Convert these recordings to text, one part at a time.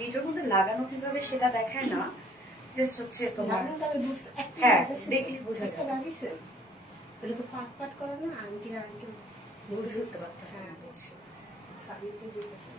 ভিডিওর মধ্যে লাগানো কিভাবে সেটা দেখায় না, জাস্ট হচ্ছে তোমার হ্যাঁ দেখলে বোঝা যায়, এটা তো পাট পাট করে না আঙ্কিল আঙ্কিল বুঝতে পারতেছি না বুঝছি। সাবিতে দিতেছে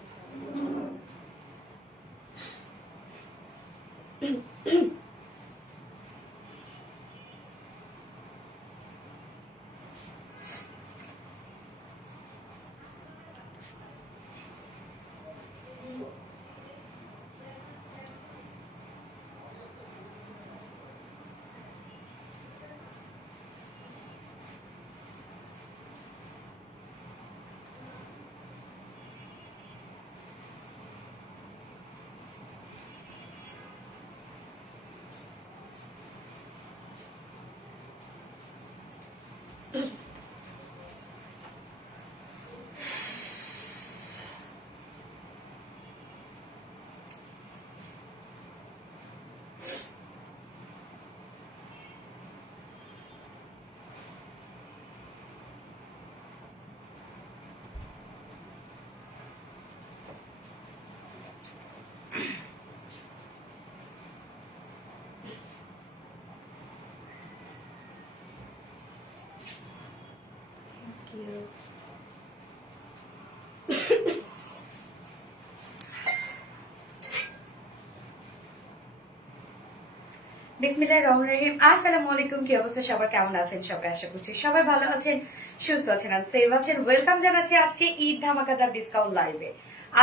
বিসমিল্লাহির রহমানির রহিম। আসসালামু আলাইকুম, কি অবস্থা সবার, কেমন আছেন সবাই? আশা করছি সবাই ভালো আছেন, সুস্থ আছেন আর সেভ আছেন। ওয়েলকাম জানাচ্ছি আজকে ঈদ ধামাকাদার ডিসকাউন্ট লাইভে।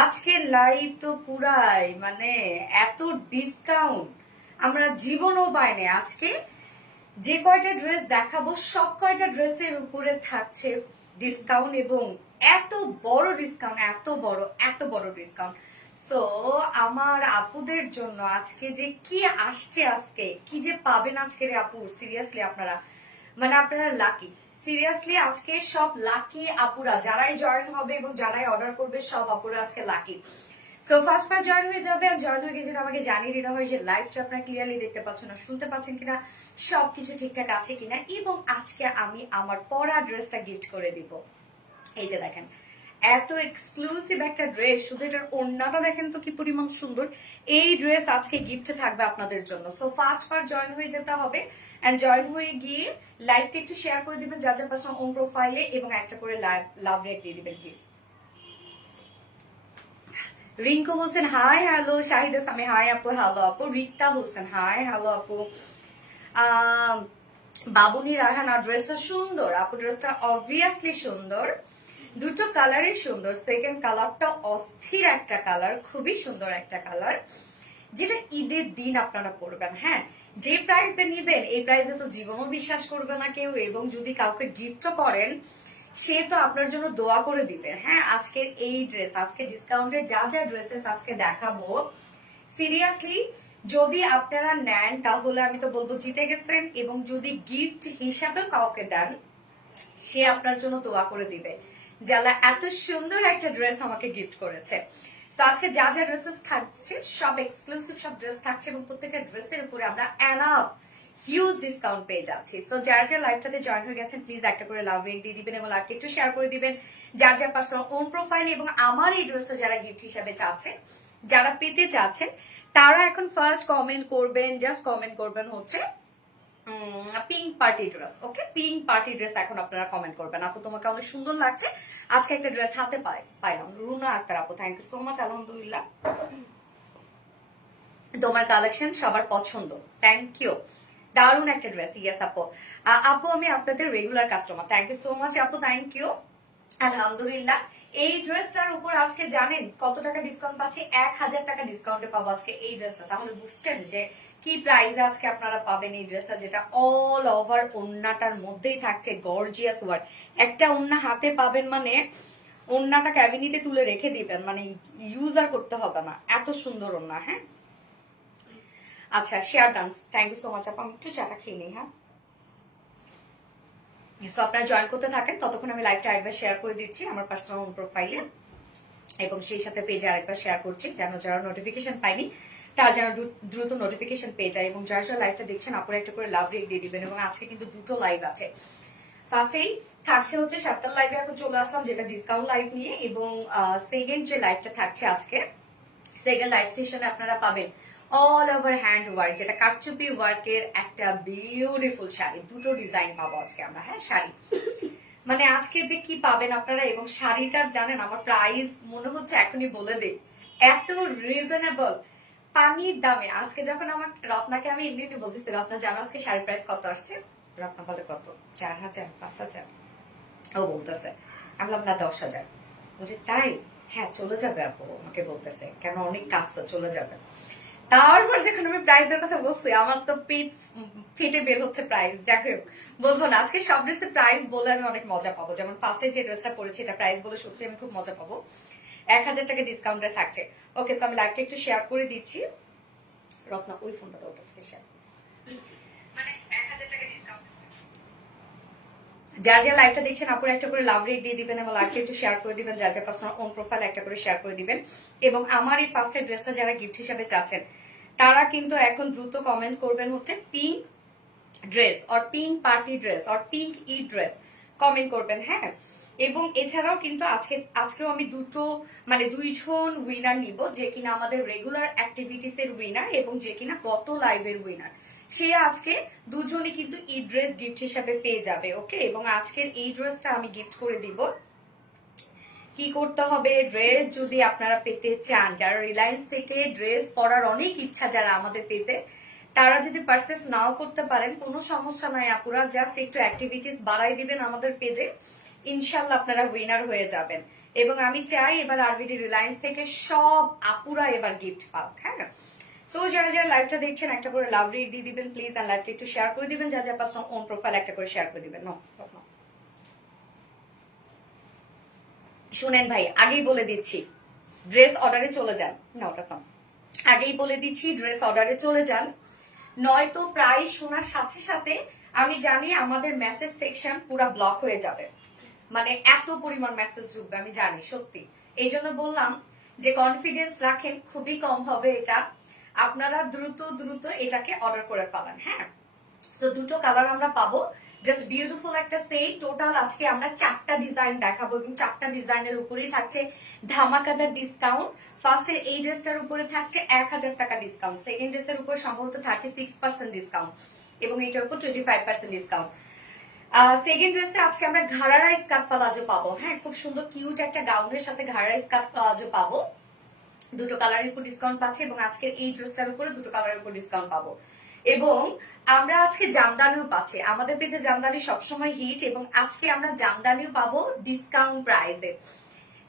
আজকে লাইভ তো পুরাই মানে এত ডিসকাউন্ট আমরা জীবনও পাইনি। আজকে যে কয়টা ড্রেস দেখাবো সব কয়টা ড্রেসের উপরে থাকছে ডিসকাউন্ট, এবং এত বড় ডিসকাউন্ট, এত বড় ডিসকাউন্ট। সো আমার আপুদের জন্য আজকে যে কি আসছে, আজকে কি যে পাবেন আজকে রে আপু, সিরিয়াসলি আপনারা মানে আপনারা লাকি। সিরিয়াসলি আজকে সব লাকি আপুরা, যারাই জয়েন হবে এবং যারাই অর্ডার করবে সব আপুরা আজকে লাকি। সো ফার্স্ট জয়েন হয়ে যাবে, আর জয়েন হয়ে গেছে আমাকে জানিয়ে দিতে হয় যে লাইভটা আপনারা ক্লিয়ারলি দেখতে পাচ্ছেন না, শুনতে পাচ্ছেন কিনা, সবকিছু ঠিকঠাক আছে কিনা। এবং আজকে আমি আমার পরা ড্রেসটা গিফট করে দিব। এই যে দেখেন এত এক্সক্লুসিভ একটা ড্রেস, শুধু এটার ওড়নাটা দেখেন তো কি পরিমাণ সুন্দর। এই ড্রেস আজকে গিফটে থাকবে আপনাদের জন্য। সো ফার্স্ট জয়েন হয়ে যেতে হবে, এন্ড জয়েন হয়ে গিয়ে লাইভটা একটু শেয়ার করে দিবেন যার যার পার্সোনাল ওন প্রোফাইলে, এবং একটা করে লাভ রেট দিয়ে দিবেন please. Rinku Hossain hi hello, Shahida Sami hi আপু হ্যালো আপু, রিক্তা হোসেন হাই হ্যালো আপু, বাবুনি রাহানা ড্রেসটা সুন্দর আপু, ড্রেসটা অবভিয়াসলি সুন্দর, দুটো কালারই সুন্দর। সেকেন্ড কালারটা অস্থির একটা কালার, খুবই সুন্দর একটা কালার, যেটা ঈদের দিন আপনারা পরবেন। হ্যাঁ, যে প্রাইসে নিবেন এই প্রাইসে তো জীবনও বিশ্বাস করবে না কেউ, এবং যদি কাউকে গিফটও করেন সে তো আপনার জন্য দোয়া করে দিবে। হ্যাঁ, আজকের এই ড্রেস, আজকে ডিসকাউন্টে যা যা ড্রেসেস আজকে দেখাবো, সিরিয়াসলি যদি আপনারা নেন তাহলে আমি তো বলবো জিতে গেছেন, এবং যদি গিফট হিসাবেও কাউকে দেন সে আপনার জন্য দোয়া করে দিবে, যারা এত সুন্দর একটা ড্রেস আমাকে গিফট করেছে। তো আজকে যা যা ড্রেসেস থাকছে সব এক্সক্লুসিভ সব ড্রেস থাকছে, এবং প্রত্যেকটা ড্রেসের উপরে আমরা এনাফ হিউজ ডিসকাউন্ট পেয়ে যাচ্ছি। তো যার যার লাইভটাতে জয়েন হয়ে গেছেন প্লিজ একটা করে লাভ রেট দিয়ে দিবেন, এবং লাইভটা একটু শেয়ার করে দিবেন যার যার পার্সোনাল ওন প্রোফাইলে। এবং আমার এই ড্রেসটা যারা গিফট হিসাবে চাচ্ছেন, যারা পেতে চাচ্ছেন, তারা এখন ফার্স্ট কমেন্ট করবেন, জাস্ট কমেন্ট করবেন হচ্ছে পিঙ্ক পার্টি ড্রেস। ওকে, পিঙ্ক পার্টি ড্রেস এখন আপনারা কমেন্ট করবেন। আপু তোমাকে অনেক সুন্দর লাগছে, আজকে একটা ড্রেস হাতে পাইলাম। রুনা আক্তার আপু, থ্যাংক ইউ সো মাচ, আলহামদুলিল্লাহ তোমার কালেকশন সবার পছন্দ, থ্যাংক ইউ, দারুণ একটা ড্রেস। ইয়েস আপু, আপু আমি আপনাদের regular customer, thank you so much আপু, থ্যাংক ইউ, আলহামদুলিল্লাহ। এই ড্রেসটার উপর আজকে জানেন কত টাকা ডিসকাউন্ট পাচ্ছি? 1000 টাকা ডিসকাউন্টে পাবো আজকে এই ড্রেসটা। তাহলে বুঝছেন যে কি প্রাইসে আজকে আপনারা পাবেন এই ড্রেসটা, যেটা অল ওভার ওন্নাটার মধ্যেই থাকছে গর্জিয়াস ওয়ার্ক। একটা ওন্না হাতে পাবেন মানে ওন্নাটা ক্যাবিনেটে তুলে রেখে দিবেন, মানে ইউজ আর করতে হবে না, এত সুন্দর ওন্না। হ্যাঁ, আচ্ছা share done, thank you so much আপু, আমি একটু চাটা খেয়ে নিই। হ্যাঁ, সো আপনারা জয়েন করতে থাকেন, ততক্ষণ আমি লাইভটা একবার শেয়ার করে দিচ্ছি আমার পার্সোনাল প্রোফাইলে, এবং সেই সাথে পেজে আরেকবার শেয়ার করছি যেন যারা নোটিফিকেশন পাইনি তারা যেন দ্রুত নোটিফিকেশন পেয়ে যায়। এবং যারা যারা লাইভটা দেখছেন আপনারা একটা করে লাভ রেট দিয়ে দিবেন। এবং আজকে কিন্তু দুটো লাইভ আছে, ফার্স্টেই থাকছে হচ্ছে 7টার লাইভে এখন চলে আসলাম যেটা ডিসকাউন্ট লাইভ নিয়ে, এবং সেকেন্ড যে লাইভটা থাকছে আজকে সেকেন্ড লাইভ সেশনে আপনারা পাবেন অল ওভার হ্যান্ড ওয়ার্ক, যেটা কারচুপি ওয়ার্কের একটা বিউটিফুল শাড়ি। দুটো ডিজাইন পাবো আজকে আমরা, হ্যাঁ শাড়ি মানে আজকে যে কি পাবেন আপনারা। এবং শাড়িটার জানেন আমার প্রাইস মনে হচ্ছে এখনই বলে দিই, এত রিজনেবল পানির দামে। আজকে যখন আমার রত্নাকে আমি এমনি এমনি বলতেছি, রত্না জানো আজকে শাড়ির প্রাইস কত আসছে? রত্না বলে কত? 4,000, 5,000। ও বলতেছে, আমি বললাম না 10,000। বলছি তাই? হ্যাঁ চলে যাবে আপু, আমাকে বলতেছে কেন অনেক কাজ তো চলে যাবে। তারপর যখন আমি প্রাইসের কথা বলছি আমার তো পেট ফেটে বের হচ্ছে প্রাইস। যাই হোক বলবো না, আজকে সব ড্রেসের প্রাইস বলে আমি অনেক মজা পাবো। যেমন ফার্স্টে যে ড্রেসটা পরেছি এটা প্রাইস বলে সত্যি আমি খুব মজা পাবো। 1,000 টাকা ডিসকাউন্টে থাকছে। ওকে, সো আমি লাইভটা একটু শেয়ার করে দিচ্ছি। রত্না ওই ফোনটা তো ওটা থেকে শেয়ার, মানে 1,000 টাকা ডিসকাউন্ট। যার যার লাইভটা দেখছেন আপুর একটা করে লাভ রেট দিয়ে দিবেন এবং লাইভটা একটু শেয়ার করে দিবেন। যার যার পার্সোনাল ওন প্রোফাইল একটা করে শেয়ার করে দিবেন। এবং আমার এই ফার্স্টের ড্রেসটা যারা গিফট হিসাবে চাচ্ছেন তারা কিন্তু এখন দ্রুত কমেন্ট করবেন হচ্ছে pink dress or pink party dress or pink E dress comment করবেন, হ্যাঁ। এবং এছাড়াও কিন্তু আজকেও আমি দুইজন উইনার নিব, যে কিনা আমাদের রেগুলার অ্যাক্টিভিটিস এর উইনার এবং যে কিনা গত লাইভের উইনার। সে আজকে দুজনই কিন্তু ই ড্রেস গিফট হিসাবে পেয়ে যাবে, ওকে। এবং আজকের এই ড্রেসটা আমি গিফট করে দিব। কি করতে হবে, ড্রেস যদি আপনারা পেতে চান, যারা রিলায়েন্স থেকে ড্রেস পরার অনেক ইচ্ছা যারা আমাদের পেতে, তারা যদি পারচেস নাও করতে পারেন কোনো সমস্যা নাই আপুরা, জাস্ট একটু অ্যাক্টিভিটিস বাড়াই দিবেন আমাদের পেজে, ইনশাল্লাহ আপনারা উইনার হয়ে যাবেন। এবং আমি চাই এবার আরবিডি রিলায়েন্স থেকে সব আপুরা এবার গিফট পাক, হ্যাঁ। সো যারা যারা লাইভটা দেখছেন একটা করে লাভ রেট দিয়ে দিবেন প্লিজ, আর লাইভটা একটু শেয়ার করে দিবেন। যার যার পার্সোনাল ওন প্রোফাইল একটা করে শেয়ার করে দিবেন। শুনেন ভাই, আগেই বলে দিচ্ছি ড্রেস অর্ডারে চলে যান। না ওটা কম, আগেই বলে দিচ্ছি ড্রেস অর্ডারে চলে যান, নয়তো প্রাইস শোনার সাথে সাথে আমি জানি আমাদের মেসেজ সেকশন পুরো ব্লক হয়ে যাবে। মানে এত পরিমাণ মেসেজ ঢুকবে আমি জানি সত্যি। এই জন্য বললাম যে কনফিডেন্স রাখেন, খুবই কম হবে এটা, আপনারা দ্রুত দ্রুত এটাকে অর্ডার করে ফেলেন, হ্যাঁ। তো দুটো কালার আমরা পাবো, জাস্ট বিউটিফুল একটা সেট। টোটাল আজকে আমরা 4টা ডিজাইন দেখাবো এবং 4টা ডিজাইনের উপরেই থাকছে ধামাকাদার ডিসকাউন্ট। ফার্স্টের এই ড্রেসটার উপরে থাকছে 1,000 টাকা ডিসকাউন্ট, সেকেন্ড ড্রেসের উপর সম্ভবত 36% ডিসকাউন্ট এবং এটার উপর 25% ডিসকাউন্ট। সেকেন্ড ড্রেসে আজকে আমরা ঘাড়ারা স্কার্ট প্লাজো পাবো, হ্যাঁ, খুব সুন্দর কিউট একটা গাউনের সাথে ঘাড়ারা স্কার্ট প্লাজো পাবো। দুটো কালারের উপর ডিসকাউন্ট পাচ্ছি এবং আজকের এই ড্রেসটার উপরে দুটো কালারের উপর ডিসকাউন্ট পাবো। এবং আমরা আজকে জামদানিও পাচ্ছি, আমাদের পেজে জামদানি সবসময় হিট, এবং আজকে আমরা জামদানিও পাবো ডিসকাউন্ট প্রাইসে।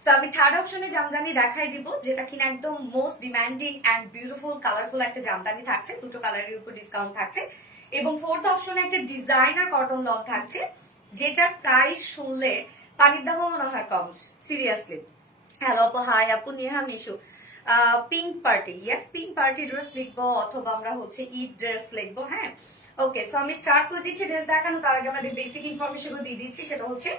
সো আমি থার্ড অপশনে জামদানি দেখাই দিব, যেটা কিনা একদম most demanding and beautiful colourful একটা জামদানি থাকছে, দুটো কালারের উপর ডিসকাউন্ট থাকছে। এবং ফোর্থ অপশনে একটা ডিজাইনার কটন লং থাকছে, যেটার প্রাইস শুনলে পানির দামও মনে হয় কম, সিরিয়াসলি। হ্যালো আপু, হাই আপু, Neha Mishu. Pink party, yes pink party dress লিখবো অথবা আমরা হচ্ছে ঈদ ড্রেস লিখবো, হ্যাঁ। ওকে, সো আমি স্টার্ট করে দিচ্ছি ড্রেস দেখানো। তার আগে আমাদের বেসিক ইনফরমেশন দিয়ে দিচ্ছি, সেটা হচ্ছে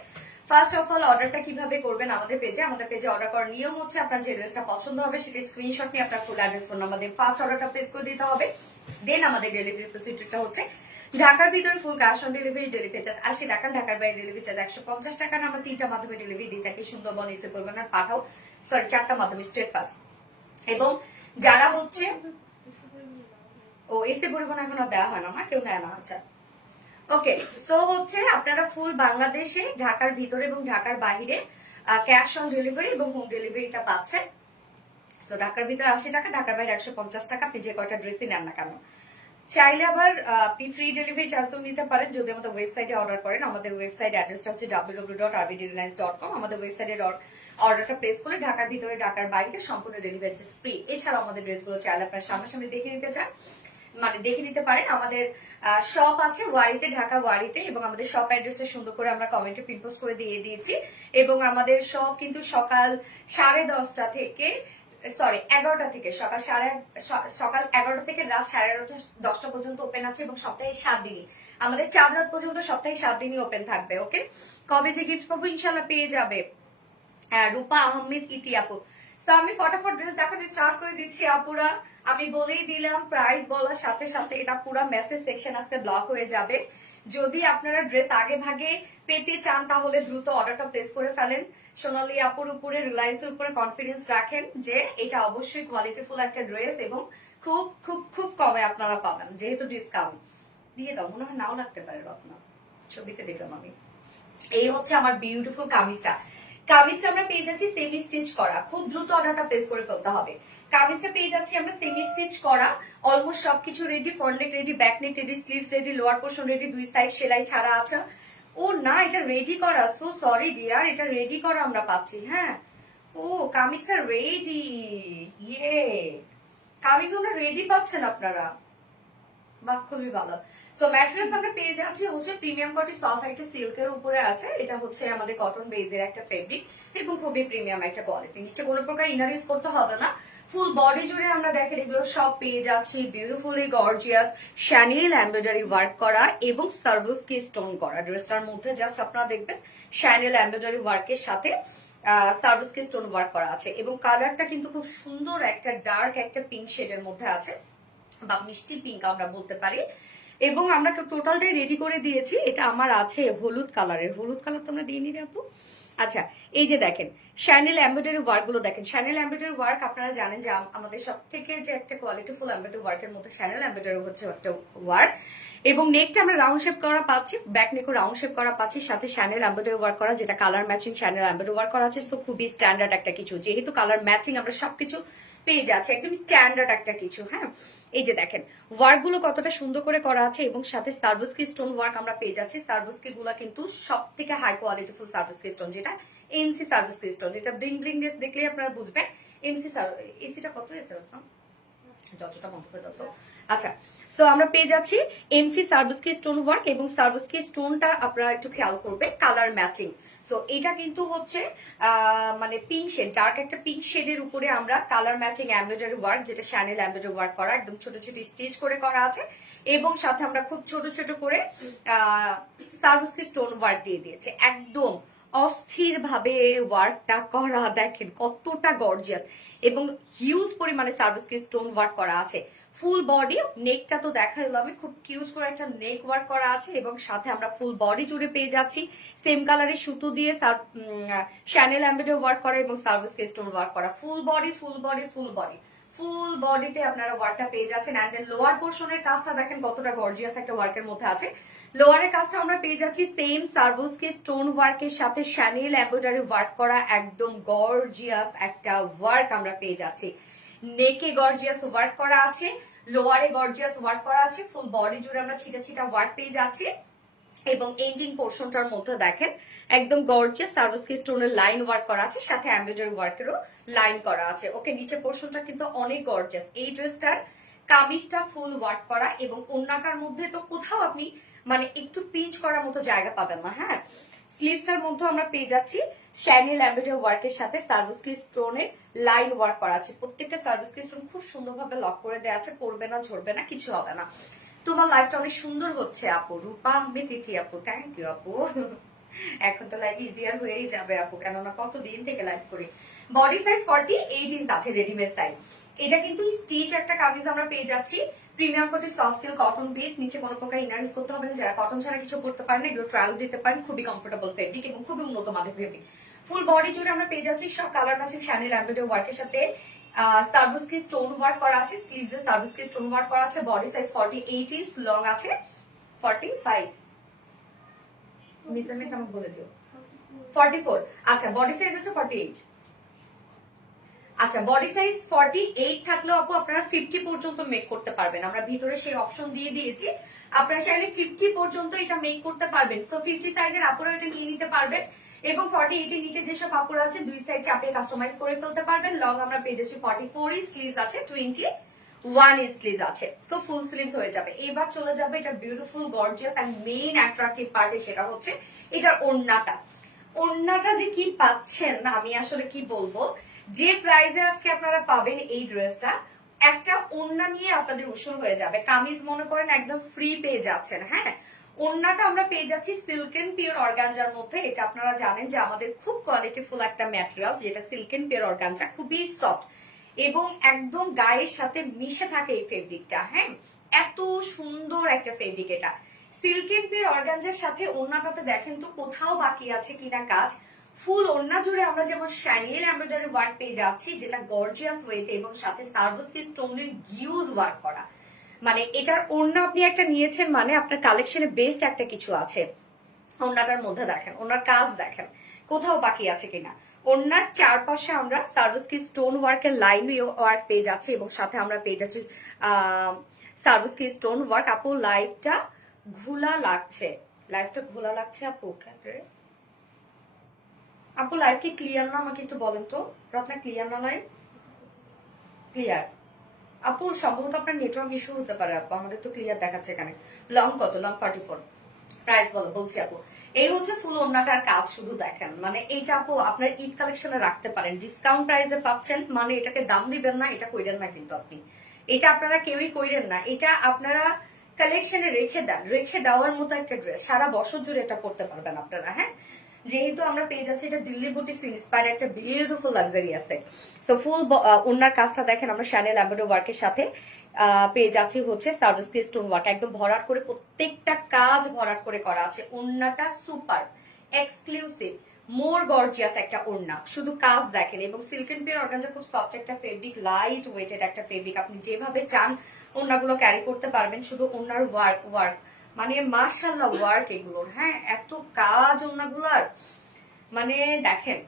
ফার্স্ট অফ অল অর্ডারটা কিভাবে করবেন আমাদের পেজে অর্ডার করার নিয়ম হচ্ছে আপনার যে ড্রেসটা পছন্দ হবে সেটা স্ক্রিনশট নিয়ে আপনার ফুল অ্যাড্রেস ফোন নাম্বার দিয়ে ফার্স্ট অর্ডারটা প্লেস করে দিতে হবে। দেন আমাদের ডেলিভারি প্রসিডিউরটা হচ্ছে ঢাকার ভিতরে full cash on delivery, delivery charge 80 টাকা, ঢাকার বাইরে ডেলিভারি চার্জ 150 টাকা। আমরা 3টা মাধ্যমে ডেলিভারি দিয়ে থাকি, সুন্দরবন, এসে করবেন আর পাঠাও, সরি 4টা মাধ্যমে স্টেট ফার্স্ট। এবং যারা হচ্ছে এসে পরিবহন এখন আর দেওয়া হয় না, কেউ নেয় না, আচ্ছা ওকে। সো হচ্ছে আপনারা ফুল বাংলাদেশে ঢাকার ভিতরে এবং ঢাকার বাইরে ক্যাশ অন ডেলিভারি এবং হোম ডেলিভারিটা পাচ্ছেন। সো ঢাকার ভিতরে 80 টাকা, ঢাকার বাইরে 150 টাকা, আপনি যে কয়টা ড্রেসই নেন না কেন। চাইলে আবার আপনি ফ্রি ডেলিভারি চার্জও নিতে পারেন যদি আমাদের ওয়েবসাইটে অর্ডার করেন। আমাদের ওয়েবসাইট অ্যাড্রেসটা হচ্ছে www.rbdreliance.com। আমাদের ওয়েবসাইটে অর্ডারটা প্লেস করলে ঢাকার ভিতরে ঢাকার বাইরে সম্পূর্ণ ডেলিভারি ফ্রি। এছাড়াও আমাদের ড্রেসগুলো চাইলে আপনার সামনাসামনি দেখে নিতে চান, মানে দেখে নিতে পারেন। আমাদের শপ আছে ওয়ারিতে, ঢাকা ওয়ারিতে, এবং আমাদের শপ অ্যাড্রেসটা সুন্দর করে আমরা কমেন্টে পিন পোস্ট করে দিয়ে দিয়েছি। এবং আমাদের শপ কিন্তু সকাল 10:30 থেকে সরি 11টা থেকে সকাল 11টা থেকে রাত 10:30 পর্যন্ত ওপেন আছে এবং সপ্তাহে 7 দিনই, আমাদের 4 রাত পর্যন্ত সপ্তাহে 7 দিনই ওপেন থাকবে, ওকে। কবে যে গিফট পাবো ইনশাল্লাহ পেয়ে যাবে রূপা আহমেদ ইতি আপু। সো তো আমি ফটাফট ড্রেস দেখাতে স্টার্ট করে দিচ্ছি আপুরা। আমি বলেই দিলাম প্রাইস বলার সাথে সাথে এটা পুরো মেসেজ সেকশন আজকে ব্লক হয়ে যাবে। যদি আপনারা ড্রেস আগে ভাগে পেতে চান তাহলে দ্রুত অর্ডারটা প্লেস করে ফেলেন। সোনালী আপুর উপরে, রিলায়েন্সের উপরে কনফিডেন্স রাখেন যে এটা অবশ্যই কোয়ালিটিফুল একটা ড্রেস এবং খুব খুব খুব কমে আপনারা পাবেন, যেহেতু ডিসকাউন্ট দিয়ে দাও। মনে হয় নাও লাগতে পারে রত্না, ছবিতে দেখলাম আমি। এই হচ্ছে আমার বিউটিফুল কামিজটা। কামিজটা আমরা পেয়ে যাচ্ছি সেমি স্টিচ করা, খুব দ্রুত অর্ডারটা প্লেস করে ফেলতে হবে। কামিজটা পেয়ে যাচ্ছি আমরা সেমি স্টিচ করা, অলমোস্ট সবকিছু রেডি, ফ্রন্ট নেক ready, back neck ready, sleeves ready, lower portion ready, দুই সাইড সেলাই ছাড়া আছে। ও না, এটা রেডি করা, সো সরি ডিয়ার, এটা রেডি করা আমরা পাচ্ছি। হ্যাঁ, ও কামিজটা রেডি, ইয়ে কামিজ আমরা রেডি পাচ্ছেন আপনারা, বাহ খুবই ভালো। সো ম্যাটেরিয়ালস আমরা পেয়ে যাচ্ছি হচ্ছে প্রিমিয়াম কোয়ালিটি সফট একটা সিল্কের উপরে আছে। এটা হচ্ছে আমাদের কটন বেজের একটা ফেব্রিক এবং খুবই প্রিমিয়াম একটা কোয়ালিটি। নিচে কোনো প্রকার ইনার ইউজ করতে হবে না, ফুল বডি জুড়ে আমরা দেখেন এগুলো সব পেয়ে যাচ্ছি beautifully gorgeous channel embroidery work করা এবং সার্ভিসকি স্টোন করা। ড্রেসটার মধ্যে জাস্ট আপনারা দেখবেন শ্যানেল এমব্রয়ডারি ওয়ার্কের সাথে সার্ভিসকি স্টোন ওয়ার্ক করা আছে এবং কালারটা কিন্তু খুব সুন্দর একটা ডার্ক একটা পিঙ্ক শেডের মধ্যে আছে, বা মিষ্টি পিঙ্ক আমরা বলতে পারি। এবং আমরা টোটালটাই রেডি করে দিয়েছি। এটা আমার আছে হলুদ কালারের, হলুদ কালার তো আমরা দিইনি রে আপু। আচ্ছা, এই যে দেখেন শ্যানেল এমব্রয়ডারি ওয়ার্ক গুলো দেখেন। শ্যানেল এমব্রয়ডারি ওয়ার্ক আপনারা জানেন যে আমাদের সব থেকে যে একটা কোয়ালিটিফুল এমব্রয়ডারি ওয়ার্কের মধ্যে শ্যানেল এমব্রয়ডারি হচ্ছে একটা ওয়ার্ক। এবং নেকটা আমরা রাউন্ড শেপ করা পাচ্ছি, ব্যাক নেকও রাউন্ড শেপ করা পাচ্ছি, সাথে শ্যানেল এমব্রয়ডারি ওয়ার্ক করা, যেটা colour matching channel embroidery work করা আছে। তো খুবই স্ট্যান্ডার্ড একটা কিছু, যেহেতু কালার ম্যাচিং আমরা সবকিছু পেয়ে যাচ্ছে, একদম স্ট্যান্ডার্ড একটা কিছু। হ্যাঁ, এই যে দেখেন ওয়ার্ক গুলো কতটা সুন্দর করে করা আছে এবং সাথে সার্ভিসকি স্টোন ওয়ার্ক আমরা পেয়ে যাচ্ছি। সার্ভিসকি গুলা কিন্তু সব থেকে হাই কোয়ালিটিফুল সার্ভিসকি স্টোন, যেটা এমসি সার্ভিসকি স্টোন। এটা ব্লিং ব্লিং দেখলে আপনারা বুঝবেন এমসি। এসিটা কত এসে যতটা বন্ধ করে তত। আচ্ছা, সো আমরা পেয়ে যাচ্ছি এমসি সার্ভিসকি স্টোন ওয়ার্ক এবং সার্ভিসকি স্টোনটা আপনারা একটু খেয়াল করবেন কালার ম্যাচিং। সো এটা কিন্তু হচ্ছে মানে পিঙ্ক শেড, ডার্ক একটা পিঙ্ক শেডের উপরে আমরা কালার ম্যাচিং এমব্রয়ডারি ওয়ার্ক, যেটা শ্যানেল এমব্রয়ডারি ওয়ার্ক করা, একদম ছোট ছোট স্টিচ করে করা আছে এবং সাথে আমরা খুব ছোট ছোট করে সার্ভিসকি স্টোন ওয়ার্ক দিয়ে দিয়েছে। একদম অস্থির ভাবে ওয়ার্কটা করা, দেখেন কতটা গর্জিয়াস এবং হিউজ পরিমাণে সার্ভিসকি স্টোন ওয়ার্ক করা আছে। ফুল বডি, নেকটা তো দেখাইলো আমি, খুব কিউজ করে একটা নেক ওয়ার্ক করা আছে এবং সাথে আমরা ফুল বডি জুড়ে পেয়ে যাচ্ছি সেম কালারের সুতো দিয়ে শ্যানেল এমব্রয়ডারি ওয়ার্ক করা এবং সার্ভিসকি স্টোন ওয়ার্ক করা। Full body full body full body ফুল বডিতে আপনারা ওয়ার্কটা পেয়ে যাচ্ছেন। এন্ড দেন লোয়ার পোর্শনের কাজটা দেখেন কতটা গর্জিয়াস একটা ওয়ার্কের মধ্যে আছে। লোয়ারের কাজটা আমরা পেয়ে যাচ্ছি সেম সার্ভিসকি স্টোন ওয়ার্কের সাথে শ্যানেল এমব্রয়ডারি ওয়ার্ক করা, একদম গর্জিয়াস একটা ওয়ার্ক আমরা পেয়ে যাচ্ছি। নেকে গর্জিয়াস ওয়ার্ক করা আছে, লোয়ারে গর্জিয়াস ওয়ার্ক করা আছে, ফুল বডি জুড়ে আমরা ছিটা ছিটা ওয়ার্ক পেয়ে যাচ্ছি এবং এন্ডিং পোর্শনটার মধ্যে দেখেন একদম গর্জিয়াস সার্ভিসকি স্টোনের লাইন ওয়ার্ক করা আছে, সাথে এমব্রয়ডারি ওয়ার্কেরও লাইন করা আছে। ওকে, নিচে পোর্শনটা কিন্তু অনেক গর্জিয়াস। এই ড্রেসটার কামিজটা ফুল ওয়ার্ক করা এবং ওন্নাটার মধ্যে তো কোথাও আপনি মানে একটু পিঞ্চ করার মতো জায়গা পাবেন না। হ্যাঁ, স্লিভসটার মধ্যে আমরা পেয়ে যাচ্ছি শ্যানেল এমব্রয়ডারি ওয়ার্কের সাথে সার্ভিসকি স্টোনের লাইন ওয়ার্ক করা আছে। প্রত্যেকটা সার্ভিসকি স্টোন খুব সুন্দরভাবে লক করে দেওয়া আছে, পড়বে না, ঝরবে না, কিছু হবে না। তোমার লাইফটা অনেক সুন্দর হচ্ছে আপু। রূপা আহমেদ তিথি আপু, থ্যাংক ইউ আপু। এখন তো লাইফ ইজিয়ার হয়েই যাবে আপু, কেননা কতদিন থেকে লাইভ করি। বডি সাইজ 48 ইঞ্চ আছে, রেডিমেড সাইজ। এটা কিন্তু স্টিচ একটা কামিজ আমরা পেয়ে যাচ্ছি, premium quality soft silk cotton base, নিচে কোনো প্রকার ইনার ইউজ করতে হবে না। যারা কটন ছাড়া কিছু করতে পারেন এগুলো ট্রায়াল দিতে পারেন, খুবই কমফোর্টেবল ফেব্রিক এবং খুবই উন্নত মানের ফেব্রিক। ফুল বডি জুড়ে আমরা পেয়ে যাচ্ছি সব কালার ম্যাচিং শ্যানেল এমব্রয়ডারি ওয়ার্কের সাথে সার্ভিসকি স্টোন ওয়ার্ক করা আছে, স্লিভস এ সার্ভিসকি স্টোন ওয়ার্ক করা আছে। বডি সাইজ 48 ইঞ্চ, লং আছে 45। মেজারমেন্ট আমাকে বলে দিও। 44। আচ্ছা, বডি সাইজ আছে 48। আচ্ছা, বডি সাইজ 48 থাকলেও আপু আপনারা 50 পর্যন্ত মেক করতে পারবেন। আমরা ভিতরে সেই অপশন দিয়ে দিয়েছি, আপনারা চাইলে 50 পর্যন্ত এটা মেক করতে পারবেন। সো 50 সাইজের আপুরা এটা নিয়ে নিতে পারবেন এবং 48 এর নিচে যেসব আপুরা আছে দুই সাইড চাপিয়ে কাস্টমাইজ করে ফেলতে পারবেন। লং আমরা পেয়ে যাচ্ছি 44 ইঞ্চ, স্লিভস আছে 21 ইঞ্চ স্লিভস আছে। সো ফুল স্লিভস হয়ে যাবে। এবার চলে যাবে এটা beautiful gorgeous and main attractive পার্টে, সেটা হচ্ছে এটার ওড়নাটা। ওড়নাটা যে কি পাচ্ছেন আমি আসলে কি বলবো, যে প্রাইসে আজকে আপনারা পাবেন এই ড্রেসটা, একটা ওড়না নিয়ে আপনাদের উসুল হয়ে যাবে। কামিজ মনে করেন একদম ফ্রি পেয়ে যাচ্ছেন। হ্যাঁ, ওড়নাটা আমরা পেয়ে যাচ্ছি সিল্ক এন্ড পিওর অর্গানজার মধ্যে। এটা আপনারা জানেন যে আমাদের খুব কোয়ালিটিফুল একটা ম্যাটেরিয়াল, যেটা সিল্ক এন্ড পিওর অর্গানজা, খুবই সফট এবং একদম গায়ের সাথে মিশে থাকে এই ফেব্রিকটা। হ্যাঁ, এত সুন্দর একটা ফেব্রিক এটা। সিল্ক এন্ড পিওর অর্গানজার সাথে ওড়নাটাতে দেখেন তো কোথাও বাকি আছে কিনা কাজ। ফুল ওড়না জুড়ে আমরা যেমন শ্যানিয়েল এমব্রয়ডারি ওয়ার্ক পেয়ে যাচ্ছি, যেটা গর্জিয়াস ওয়েতে, এবং সাথে সার্ভিস স্টোনের গিউজ ওয়ার্ক করা। মানে এটার ওড়না আপনি একটা নিয়েছেন মানে আপনার কালেকশনে বেস্ট একটা কিছু আছে। ওড়নাটার মধ্যে দেখেন, ওনার কাজ দেখেন কোথাও বাকি আছে কিনা। ওড়নার চারপাশে আমরা সার্ভিসকি স্টোন ওয়ার্কের লাইন ওয়ার্ক পেয়ে যাচ্ছি, এবং সাথে আমরা পেয়ে যাচ্ছি সার্ভিসকি স্টোন ওয়ার্ক। আপু লাইভটা ঘোলা লাগছে, লাইভটা ঘোলা লাগছে আপু। আপু লাইভ কি ক্লিয়ার না? আমাকে একটু বলেন তো রত্না, ক্লিয়ার না লাইভ? ক্লিয়ার আপু, সম্ভবত আপনার নেটওয়ার্ক ইস্যু হতে পারে আপু, আমাদের তো ক্লিয়ার দেখাচ্ছে এখানে। লং কত? লং 44। প্রাইস বলো, বলছি আপু। এই হচ্ছে ফুল ওড়নাটার কাজ, শুধু দেখেন। মানে এইটা আপু আপনার ঈদ কালেকশনে রাখতে পারেন, ডিসকাউন্ট প্রাইসে পাচ্ছেন। মানে এটাকে দাম দিবেন না, এটা কইরেন না কিন্তু আপনি, এটা আপনারা কেউই কইরেন না। এটা আপনারা কালেকশনে রেখে দেন, রেখে দেওয়ার মতো একটা ড্রেস, সারা বছর জুড়ে এটা পড়তে পারবেন আপনারা। হ্যাঁ, যেহেতু আমরা পেয়ে যাচ্ছি এটা দিল্লি বুটিক্স ইন্সপায়ার্ড একটা বিউটিফুল লাক্সারি আছে। সো ফুল ওড়নার কাজটা দেখেন, আমরা শ্যানেল এমব্রয়ডারি ওয়ার্কের সাথে পেয়ে যাচ্ছি হচ্ছে সার্ভিসকি স্টোন ওয়ার্ক, একদম ভরাট করে, প্রত্যেকটা কাজ ভরাট করে করা আছে। ওড়নাটা সুপার এক্সক্লুসিভ, মোর গর্জিয়াস একটা ওড়না, শুধু কাজ দেখেন। এবং সিল্ক এন্ড পিওর অর্গানজা খুব সফট একটা ফেব্রিক, লাইট ওয়েটেড একটা ফেব্রিক। আপনি যেভাবে চান ওড়নাগুলো ক্যারি করতে পারবেন। শুধু ওড়নার ওয়ার্ক মানে মাশাআল্লাহ ওয়ার্ক এগুলোর। হ্যাঁ, এত কাজ ওড়নাগুলার, মানে দেখেন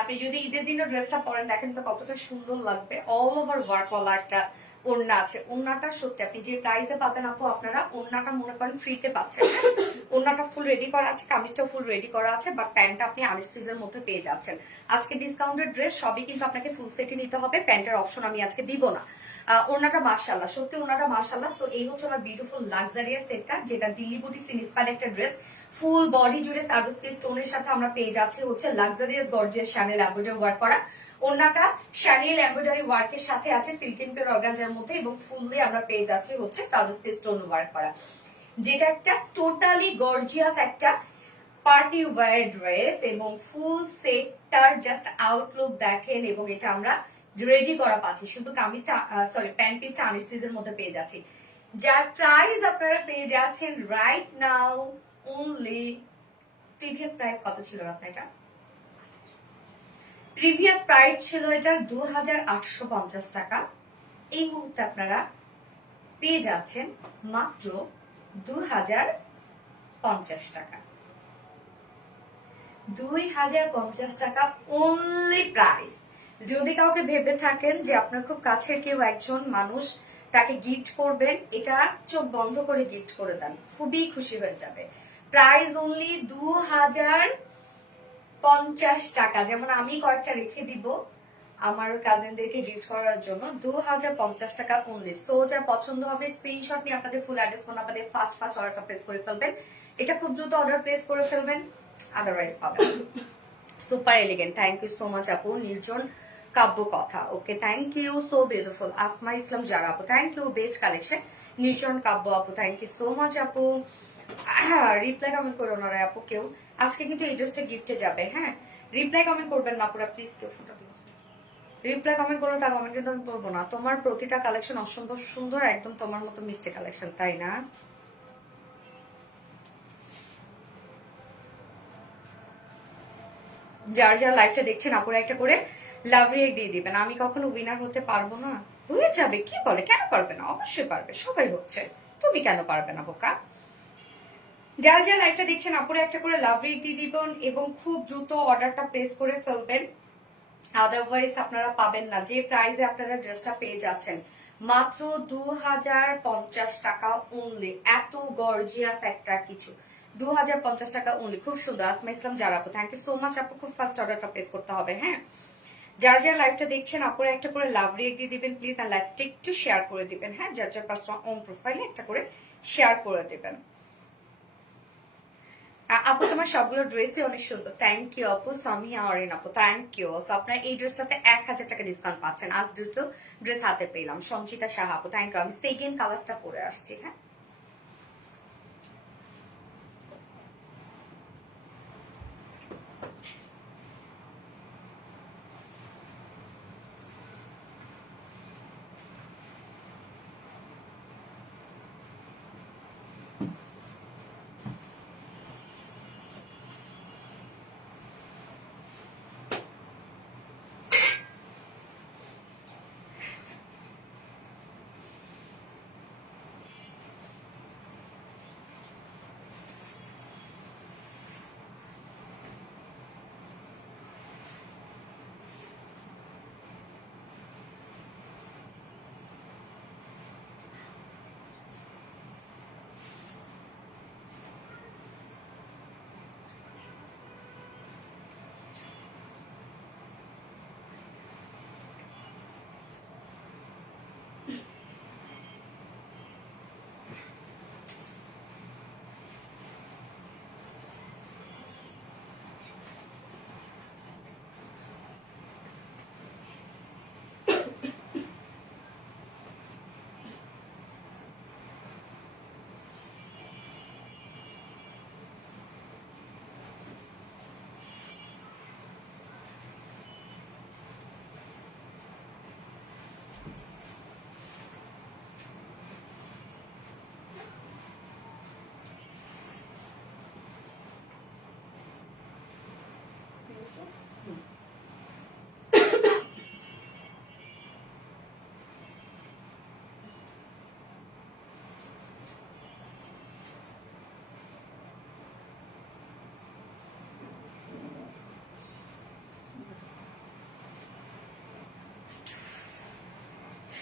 আপনি যদি ঈদের দিনে ড্রেসটা পরেন দেখেন তো কতটা সুন্দর লাগবে। অল ওভার ওয়ার্ক ওয়ালা একটা ওড়না আছে। ওড়নাটা সত্যি আপনি যে প্রাইসে পাবেন আপু, আপনারা ওড়নাটা মনে করেন ফ্রিতে পাচ্ছেন। ওড়নাটা ফুল রেডি করা আছে, কামিজটাও ফুল রেডি করা আছে, বাট প্যান্টটা আপনি আনস্টিচের মধ্যে পেয়ে যাচ্ছেন। আজকে ডিসকাউন্টেড ড্রেস সবই কিন্তু আপনাকে ফুল সেটে নিতে হবে, প্যান্টের অপশন আমি আজকে দিব না। ওড়নাটা মাশাআল্লাহ, সত্যি ওড়নাটা মাশাআল্লাহ। তো এই হচ্ছে আমার বিউটিফুল লাক্সারিয়াস সেটটা, যেটা দিল্লি বুটিক্স ইন্সপায়ার্ড একটা ড্রেস। ফুল বডি জুড়ে সার্ভিসকি স্টোনের সাথে আমরা পেয়ে যাচ্ছি হচ্ছে luxurious gorgeous channel embroidery work করা। ওড়নাটা শ্যানেল এমব্রয়ডারি ওয়ার্কের সাথে আছে সিল্ক এন্ড পিওর অর্গানজার মধ্যে, এবং ফুললি আমরা পেয়ে যাচ্ছি হচ্ছে সার্ভিসকি স্টোন ওয়ার্ক করা, যেটা একটা টোটালি গর্জিয়াস একটা পার্টি ওয়্যার ড্রেস। এবং ফুল সেটটার জাস্ট আউটলুক দেখেন, এবং এটা আমরা রেডি করা পাচ্ছি, শুধু কামিজটা সরি প্যান্ট পিসটা আনস্টিচের মধ্যে পেয়ে যাচ্ছি। যার প্রাইস আপনারা পেয়ে যাচ্ছেন right now only, previous price কত ছিল আপনার? এটা প্রিভিয়াস প্রাইস ছিল এটা 2850 টাকা। এই মুহূর্তে আপনারা পেয়ে যাচ্ছেন মাত্র 2050 টাকা। 2050 টাকা অনলি প্রাইস। যদি কাউকে ভেবে থাকেন যে আপনার খুব কাছের কেউ একজন মানুষ, তাকে গিফট করবেন, এটা চোখ বন্ধ করে গিফট করে দেন, খুবই খুশি হয়ে যাবে। প্রাইস অনলি 2050 টাকা। যেমন আমি কয়েকটা রেখে দিব আমার কাজিনদেরকে গিফট করার জন্য, 2050 টাকা অনলি। সো যার পছন্দ হবে স্ক্রিনশট নিয়ে আপনাদের full address phone number first অর্ডারটা প্লেস করে ফেলবেন। এটা খুব দ্রুত অর্ডার প্লেস করে ফেলবেন, আদারওয়াইজ পাবেন। Super elegant, thank you so much আপু। নির্জন কাব্য কথা, okay thank you, so beautiful. Asma Islam যারা আপু, thank you, best collection. Nirjon Kabbo আপু, থ্যাংক ইউ সো মাচ আপু। রিপ্লাই কমেন্ট করো না আপু কেউ, আজকে কিন্তু এই ড্রেসটা গিফটে যাবে। হ্যাঁ, রিপ্লাই কমেন্ট করবেন না পুরা, প্লিজ কেউ ফোনটা দিও। রিপ্লাই কমেন্ট করলে তার কমেন্ট কিন্তু আমি পড়বো না। তোমার প্রতিটা কালেকশন অসম্ভব সুন্দর, একদম তোমার মতো মিষ্টি কালেকশন, তাই না? যার যার লাইভটা দেখছেন আপুরা একটা করে লাভ রিয়েক্ট দিয়ে দিবেন। আমি কখনো উইনার হতে পারবো না? হয়ে যাবে, কি বলে, কেন পারবে না? অবশ্যই পারবে, সবাই হচ্ছে, তুমি কেন পারবে না বোকা? যারা যারা লাইভটা দেখছেন আপুরা একটা করে লাভ রিয়েক্ট দিয়ে দিবেন, এবং খুব দ্রুত অর্ডারটা প্লেস করে ফেলবেন, আদারওয়াইজ আপনারা পাবেন না। যে প্রাইসে আপনারা ড্রেসটা পেয়ে যাচ্ছেন মাত্র 2050 টাকা অনলি, এত গর্জিয়াস একটা কিছু, 2050 টাকা অনলি, খুব সুন্দর। আসমা ইসলাম যারা আপু, থ্যাংক ইউ সো মাচ আপু, খুব ফাস্ট অর্ডারটা প্লেস করতে হবে। হ্যাঁ, যার যার লাইভটা দেখছেন আপুরা একটা করে লাভ রিয়েক্ট দিয়ে দিবেন প্লিজ, আর লাইভটা একটু শেয়ার করে দিবেন। হ্যাঁ, যার যার পার্সোনাল অন প্রোফাইলে একটা করে শেয়ার করে দিবেন। আপু তোমার সবগুলো ড্রেসই অনেক সুন্দর, থ্যাংক ইউ আপু। সামিয়া অরিন আপু, থ্যাংক ইউ। সো আপনার এই ড্রেসটাতে 1000 টাকা ডিসকাউন্ট পাচ্ছেন। আজ দুটো ড্রেস হাতে পেলাম। সঞ্চিতা শাহ আপু, থ্যাংক ইউ। আমি সেকেন্ড কালারটা পরে আসছি। হ্যাঁ,